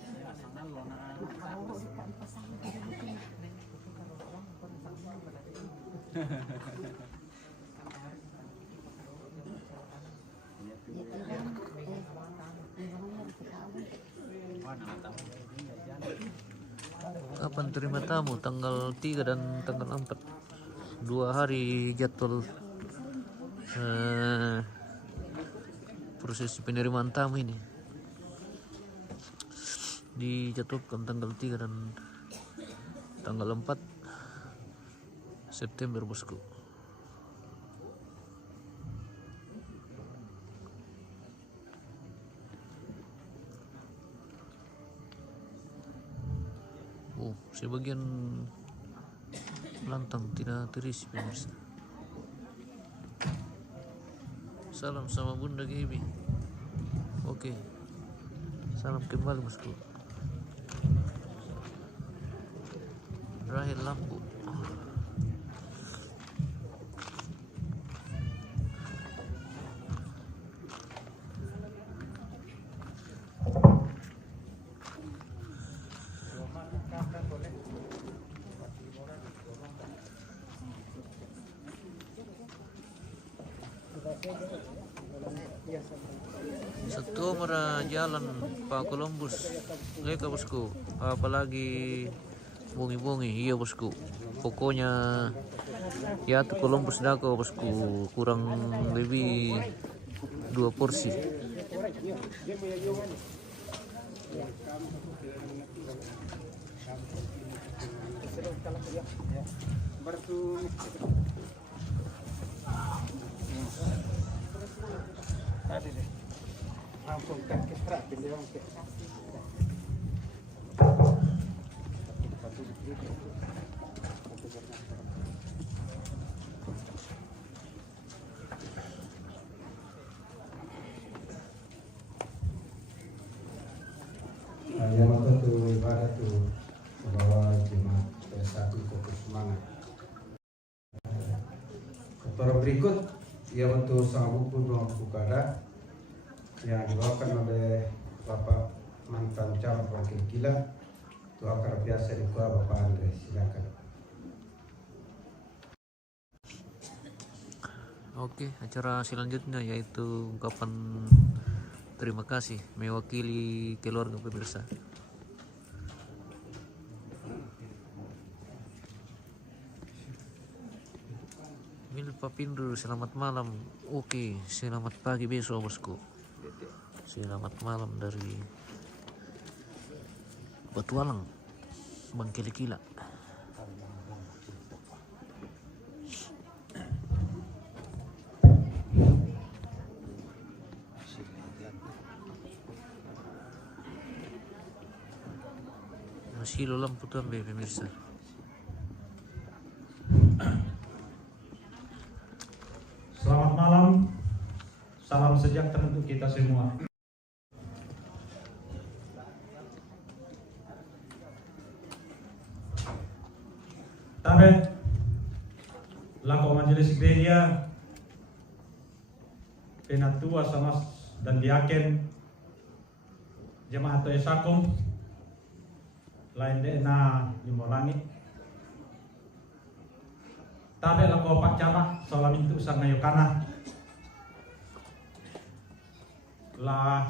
Kapan terima tamu? Tanggal 3 dan tanggal 4 2 hari jadwal proses penerimaan tamu ini dijadwalkan tanggal 3 dan tanggal 4 September bosku. Sebagian lantang tidak terisi pemirsa. Salam sama Bunda Gibi. Oke, salam kembali bosku. Rahel lampu. Satu merah jalan Pak Columbus leka bosku, apalagi bungi-bungi. Iya bosku, pokoknya ya tuh Columbus dako bosku, kurang lebih 2 porsi. Yang waktu tu ibadah tu bahwa jemaat satu fokus semangat. Kepada berikut ia untuk sang buku dua buku kada yang dibawakan oleh Bapak mantan camat wakil Kila, Tua Akar Biasa di Kuala Bapak Andre. Silakan. Oke, acara selanjutnya yaitu ungkapan terima kasih mewakili keluarga pemirsa. Milpa Pindu, selamat malam. Oke, selamat pagi besok bosku. Selamat malam dari Batualang, Bang Kila. Masih lo lampu tuh pemirsa. Selamat malam, salam sejahtera untuk kita semua. Tabe, lako majelis gereja, penatua sama dan diaken, jemaat Toesakum, lain dena Limolangi. Tabe lako Pak Camat, salam itu sang ngayokana. Lah,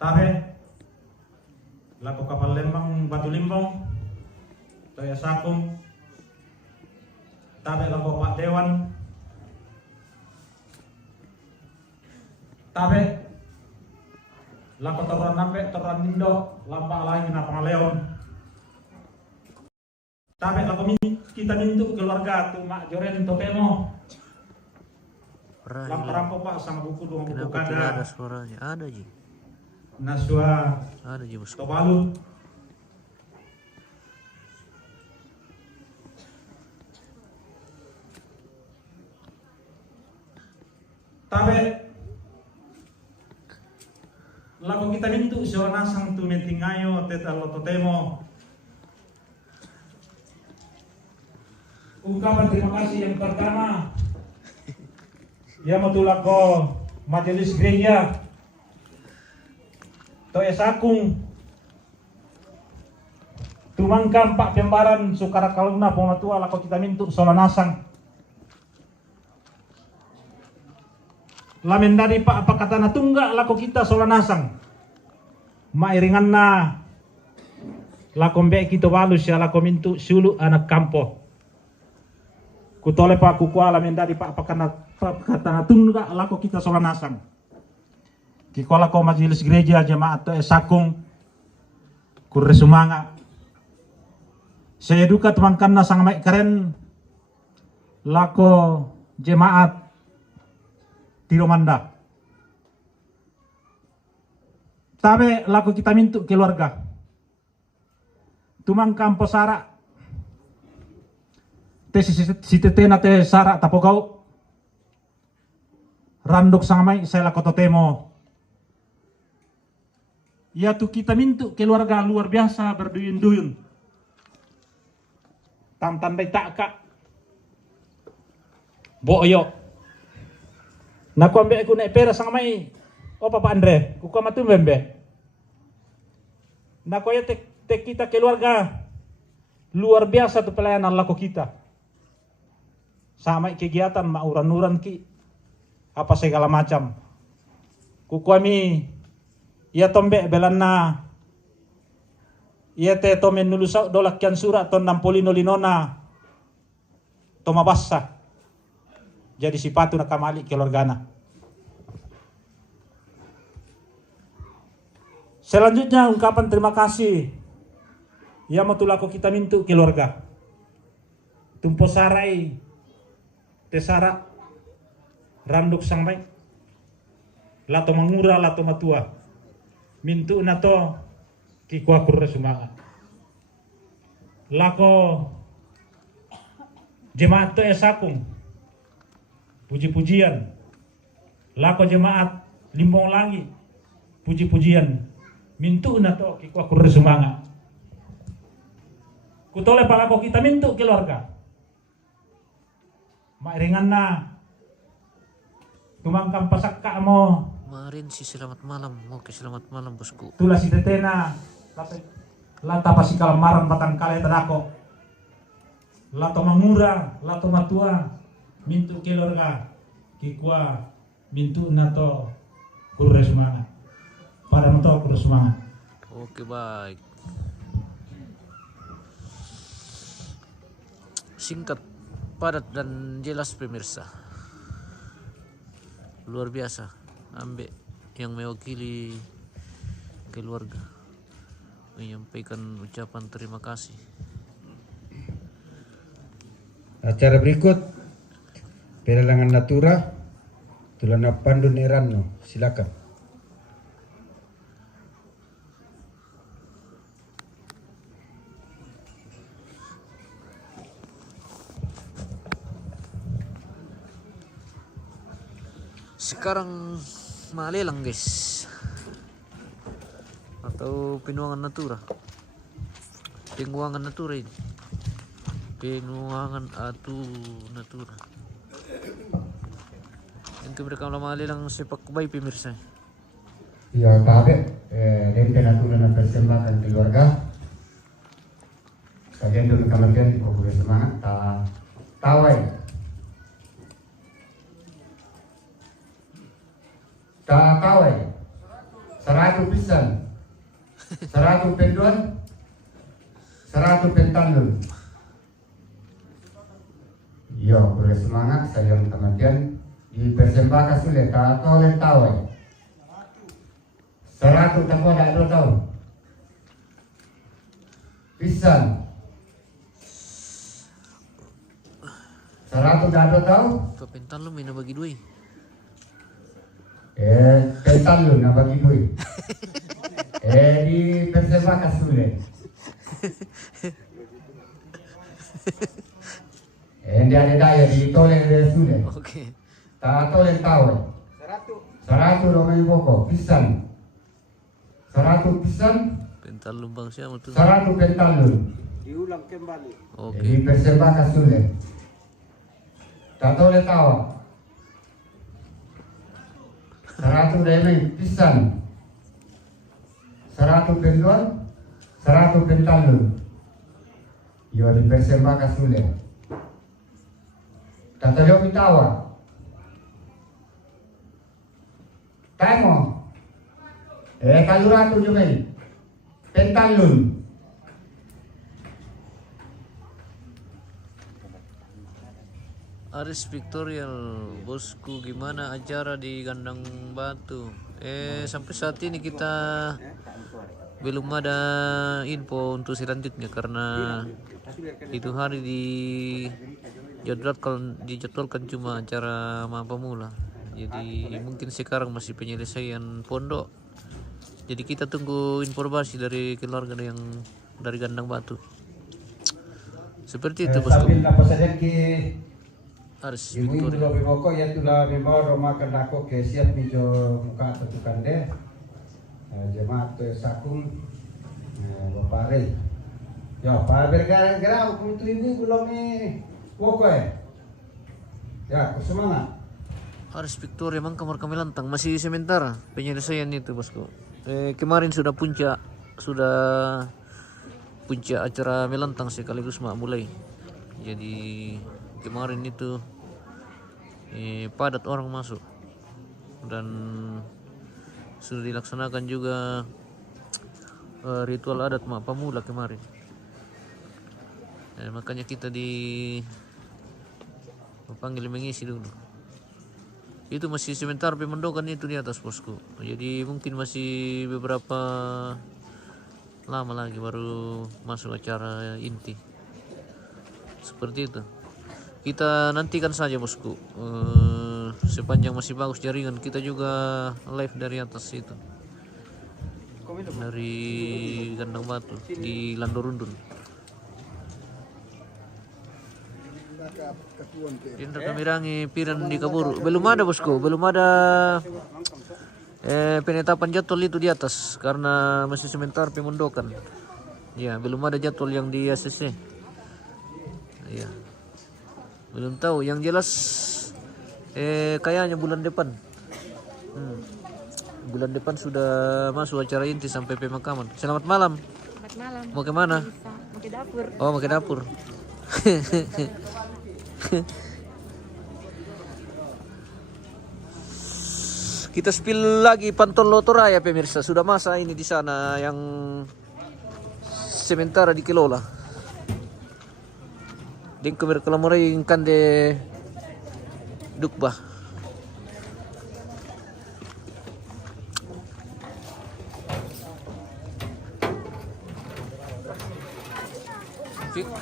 tabe lako kapal Lembang Batu Limbong, Toya Sakum. Tabe lako Pak Dewan. Tabe lako Toran Nambe, Toran Nindo, Lampak Lain na Pangaleon. Tabe lako kita mintu keluarga tu Mak Joren Topemo. Lampak rampo Pak sama buku dua buku Kenapa tidak ada kada. suaranya? Ada ji. Naswa Ada ji bosku. Tobalu. Tabe lagu kita mintu siora nasang tu mentingayo tetalo totemo. Ungkapan terima kasih yang pertama ya matulako majelis gereja Toesakung tumangkam Pak Pembaran Sukara Kaluna Pematua lako kita mintu solanasang lamen dari Pak apa kata na tunggak lako kita solanasang mairingan na lako mbek kita walus ya lako mintu sulu anak kampo Kutole pa kukuala mendadi pa kata tungga lako kita solanasang. Kikola ko majelis gereja jemaat sakung kurre sumanga. Saya duka teman karena sang mai keren lako jemaat di Romanda. Tabe lako kita mintu keluarga. Tumang kampo sara te si tetena te sara tapogau randok samai saya lako totemo ya tu kita mintu keluarga luar biasa berduyun-duyun tandai tak boyo naku ambe aku naik pera samai oh Papa Andre ku matu bembe naku ya te kita keluarga luar biasa tu pelayanan lako kita sama kegiatan mauran-uran ki apa segala macam kukuami ia tombe belana ia te tomen nulusau dolak kian surat ton nampolino linona toma bassa jadi sipatu na kamali keluargana. Selanjutnya ungkapan terima kasih ia matulako kita mintu keluarga tumpo sarai tesara randuk sang mai lato mangura lato matua mintu nato kikwa kurre sumangat lako jemaat to esakung puji-pujian lako jemaat limbong langi puji-pujian mintu nato kikwa kurre sumangat kutole palako kita mintu keluarga mairingan na tumangkang pasakka mo Marin si selamat malam. Oke, selamat malam bosku. tula si tetena lata pasi kalamaran batang kale tadako lato mangura lato matua mintu keluarga kikwa mintu nato kurre semangat pada nato kurre semangat. Oke, baik. Singkat, padat dan jelas pemirsa. Luar biasa. Ambe yang mewakili keluarga menyampaikan ucapan terima kasih. Acara berikut pelelangan natura Tulana Pandu Nerano, silakan. Sekarang malelang guys, atau penuangan natura, penguangan natura ini, penuangan atau natura. Yang mereka malelang sepak bay pemirsa. Ya tabe, lente natura na persembahkan keluarga. Kalian dulu kemudian pokoknya semangat, tawai. Kawai 100 pisan 100 penduan 100 pentalun yo boleh semangat sayang kemudian dipersembahkan sulit atau oleh tawai 100 tak ada tahu pisan 100 tak ada tahu Kepentan lu main bagi duit. Pentalun na bagi duit. Di persembahkan sulit. Hindi ada daya ditoleng dari sulit. Oke. Tak toleng tahu. 100 romai boko pisan. 100 pisan. Pental lumbang siapa tuh? 100 pentalun. Diulang kembali. Oke. Di persembahkan sulit. Tak toleng tahu. 100 remeh pisan 100 penduan 100 pentalun yo dipersembahkan sulit kata yo bitawa tamo kaluratu juga pentalun Aris Victorial, bosku, gimana acara di Gandang Batu? Sampai saat ini kita belum ada info untuk selanjutnya karena itu hari dijadwalkan cuma acara pemula. Jadi mungkin sekarang masih penyelesaian pondok. Jadi kita tunggu informasi dari keluarga yang dari Gandang Batu. Seperti itu bosku. Sambil apa saja ki Aris ibu-ibu Victorial. lebih pokok ya tulah membawa rumah kendako ke siap mijo muka tetukan deh jemaat sakung bapak Rey ya pak bergerak untuk ibu belum pokok ya semangat. Aris Victoria emang kamar kami lantang masih sementara penyelesaian itu bosku. Kemarin sudah puncak acara melantang sekaligus mulai. Jadi kemarin itu padat orang masuk dan sudah dilaksanakan juga ritual adat mak pemula kemarin. Makanya kita dipanggil mengisi dulu. Itu masih sebentar pemondokan itu di atas bosku. Jadi mungkin masih beberapa lama lagi baru masuk acara inti. Seperti itu. Kita nantikan saja bosku. Sepanjang masih bagus jaringan, kita juga live dari atas itu. Dari Gandang Batu di Landorundun. Indra Kamirangi Piran di Kaburu. Belum ada bosku, belum ada penetapan jadwal itu di atas karena masih sebentar pemondokan. Ya, belum ada jadwal yang di ACC. Ya. Belum tahu, yang jelas kayaknya bulan depan. Bulan depan sudah masuk acara inti sampai pemakaman. Selamat malam. Selamat malam. Mau kemana? Mau ke dapur. Oh, mau ke dapur. Kita spill lagi Pantol Lotoraya pemirsa. Sudah masa ini di sana yang sementara dikelola. Ding kemer kelamurai kande dukbah.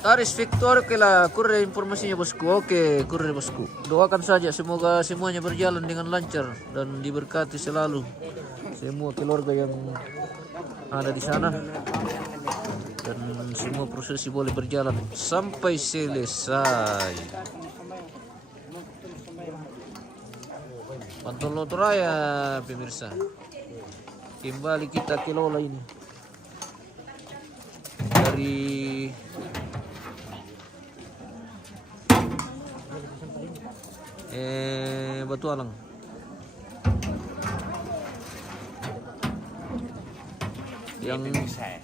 Aris Victor kela kurre informasinya bosku. Oke, kurre bosku. Doakan saja semoga semuanya berjalan dengan lancar dan diberkati selalu semua keluarga yang ada di sana. Dan semua prosesi boleh berjalan sampai selesai. Pantol Lotoraya pemirsa. Kembali kita kelola ini dari Batu Alang.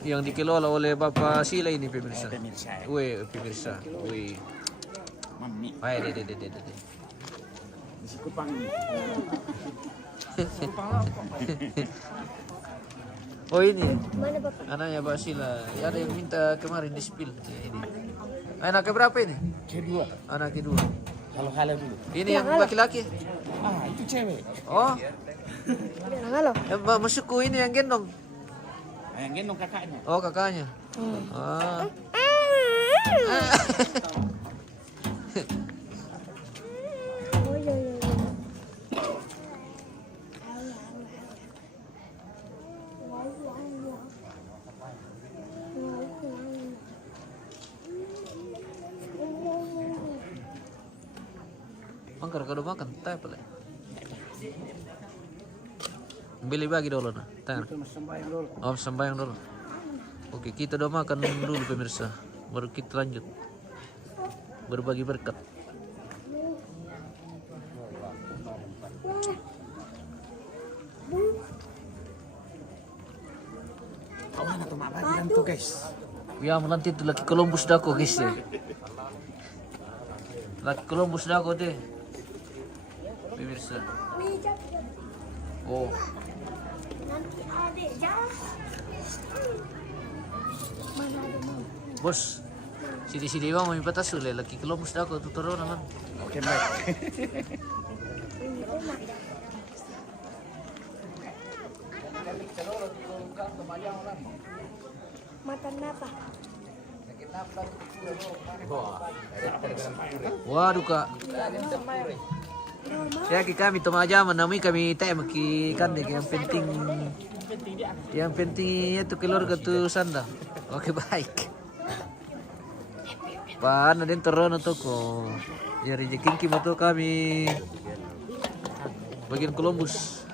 Yang dikelola oleh Bapak Sila ini pemirsa. Weh pemirsa, weh. Ayo deh. Oh ini, anaknya Bapak Sila. Ya, ada yang minta kemarin di spill ini. Anaknya berapa ini? Kedua. Anak kedua. Halo dulu. Ini yang laki-laki. Itu cewek. Oh, Halo. maksudku ini yang gendong. Yang gendong kakaknya. Oh, kakaknya. Ah. Mangkar kalau makan, tak apa lah. Beli bagi dulu nah. Oh, sembahyang dulu. Oke, kita udah makan dulu pemirsa. Baru kita lanjut berbagi berkat. Kawan atau mak bagian tuh guys. Ya, nanti itu lagi Columbus dako guys ya. Lagi Columbus dako deh. Pemirsa. Oh. Nanti adik jalan. Mana ada mau? Bos. Sidi-sidi bang mau patas lagi Columbus dako tuturon naman. Oke, baik. Waduh kak. Ya kami tomaja menamai kami teh maki kan deh yang penting itu keluarga tuh sanda. Oke baik. Pan ada yang terus toko. Ya rezeki kita tuh kami bagian Columbus.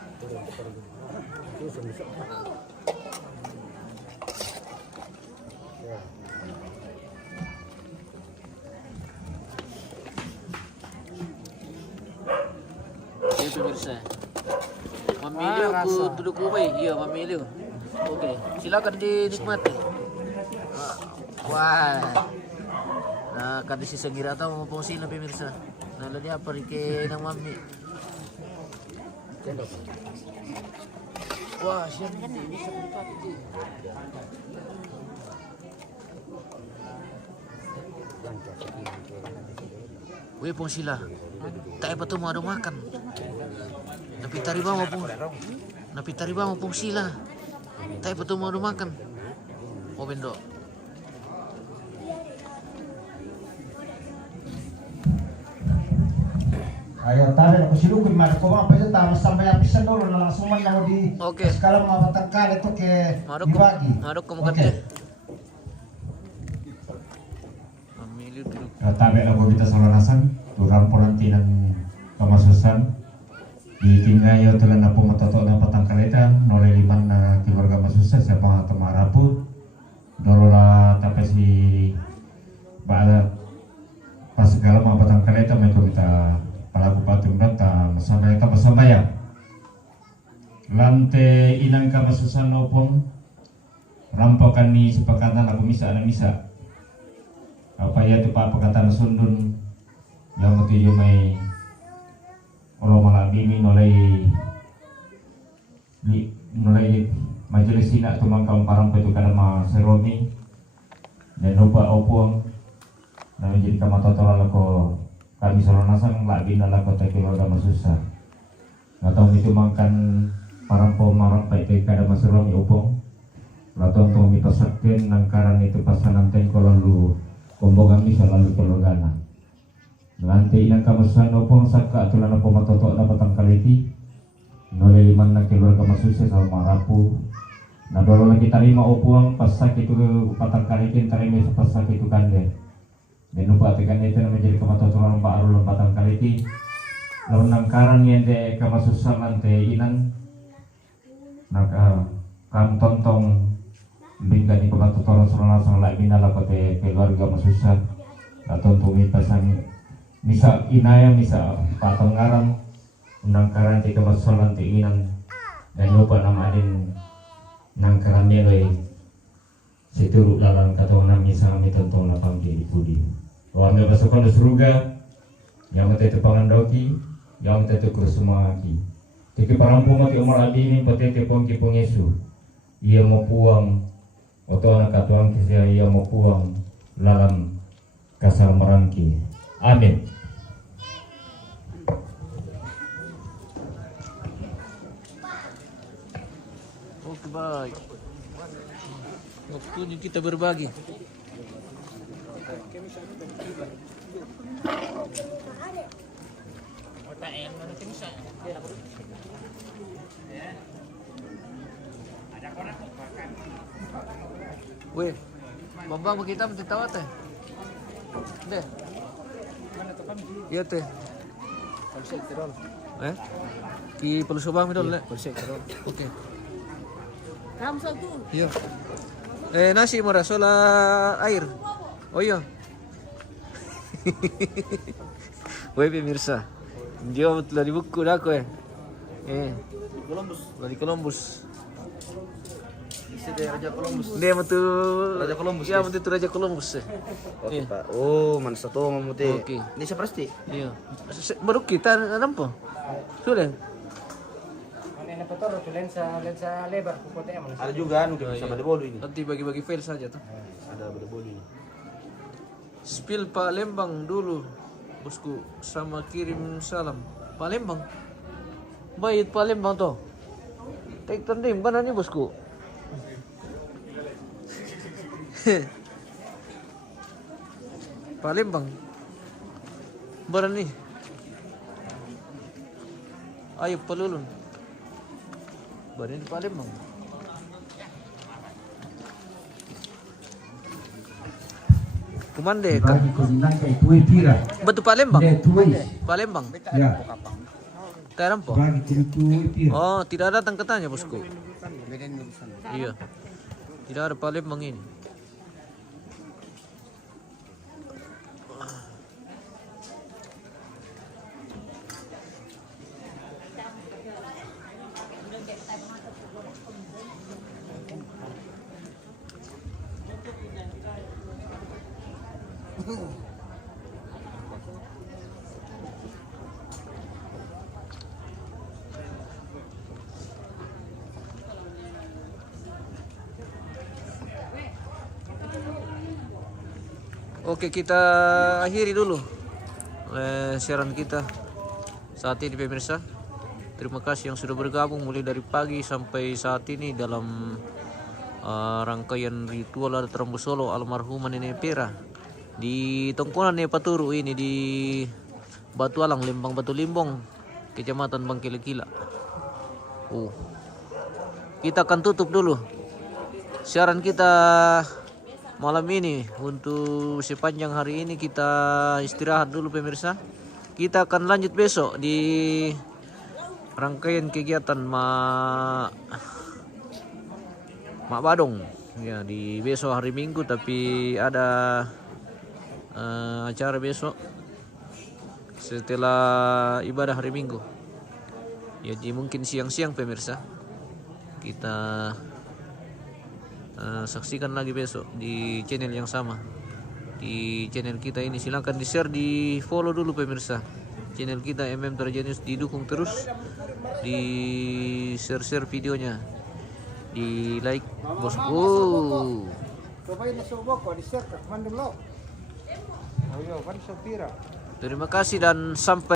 Oke pemirsa, memilih aku duduk ubay, iya memilih. Oke, silakan dinikmati. Wah, nah kan si sengira tahu mau sila pemirsa. Nah lalu apa rike nang mami? Wah, siapa ini bisa berpati. Weh pong sila, tak apa tu mau ada makan. Tapi tariba mau pong sila, tak apa tu mau ada makan. Oh bendo. Ayo tarik aku silukun mari ko apa itu tamas sampai habisan dulu na langsung man mau di Oke. Sekarang mau batangkal itu ke dibagi. Maruk kamu kata. Memilih duduk. Tabe ako kita salanasan turang polanti ng kamasusan di tingayo tulan na pumatoto ng patangkalita nolay liman na keluarga masusa sa mga tamarapo dolola tapos si baala pas segala mga patangkalita may kumita palaku patung data masabay ka masabaya lante inang kamasusan opong rampokan ni sepakatan aku misa ada misa apa ya tu pak perkataan sundun yang mati may orang malabimi nolai majelis sina tumangkang parang petukan ma seromi dan lupa opong na menjadi kamatotola lako kami solonasan lagi nalako ta keluarga masusah atau ditumangkan parang marang paitai kada maseromi opong latong tong mipasakken nangkaran itu pasanan tengko lalu kumbogang ni selalu keluargana. Lantai inang kamasusan opong saka atulan na pumatoto na patangkaliti. Nolay liman na keluarga masusya sa marapu. Nadolo na kita lima opong pasak itu patangkalitin tarime sa pasak itu kande. Dan upa atikan itu na menjadi kamatotolan ng baaro ng patangkaliti. Lawan nangkaran yan de kamasusan lantai inang kantontong bingga ni pematotoran langsung lagi nala kote keluarga masusah atau tumipasan misa inaya misa patenggaran nangkaran tiga masalan tiinan dan lupa namadin nangkaran nilai seturut dalam kata orang misa kami tentang lapang di pudi wame pasukan surga yang mete pangan doki yang mete kurusuma ki tiki parampu mati umur abi ini patete pongki pongesu ia mau puang atau anak katuang kisah ia mau puang dalam kasar merangki. Amin. Oke baik. Waktunya kita berbagi. Weh, Bambang kita mesti tahu teh. Deh. Iya teh. Polsek Tirol. Ki Pelusobang itu le. Polsek Tirol. Oke. Kamu satu. Iya. Nasi murah sola air. Oh iya. Weh pemirsa. Dia telah dibuku dah aku Dari Columbus. Dari Raja Columbus. Dia metu Raja Columbus. Iya, metu Raja Columbus. Oke, Pak. Oh, man satu mamuti. Oke. Ini siapa pasti? Iya. Baru kita nampak. Sudah. Mana foto lensa lebar Ada juga anu bisa pada bolu ini. Nanti bagi-bagi file saja tuh. Ada pada bolu ini. Spill Pak Lembang dulu. bosku, sama kirim salam. Palembang. Baik Palembang toh. Tek tendim kan ini bosku. Palembang. Baran nih. Ayo pelulun. Baran di Palembang. Kumande kan. Batu Palembang. Palembang. Ya. Terampo. Oh, tidak datang katanya bosku. Iya. Tidak ada Palembang ini. Oke, kita akhiri dulu siaran kita saat ini pemirsa. Terima kasih yang sudah bergabung mulai dari pagi sampai saat ini dalam rangkaian ritual adat Rambu Solo almarhum Nenek Pera di Tongkonan Nepaturu ini di Batu Alang, Lembang Batu Limbong, Kecamatan Bangkele-Kila. Kita akan tutup dulu siaran kita malam ini. Untuk sepanjang hari ini kita istirahat dulu pemirsa. Kita akan lanjut besok di rangkaian kegiatan Mak Badong ya, di besok hari Minggu, tapi ada acara besok setelah ibadah hari Minggu ya, jadi mungkin siang-siang pemirsa. Kita saksikan lagi besok di channel yang sama, di channel kita ini. Silahkan di share, di follow dulu pemirsa channel kita MM Terjenius, didukung terus, di share videonya, di like bosku. Terima kasih dan sampai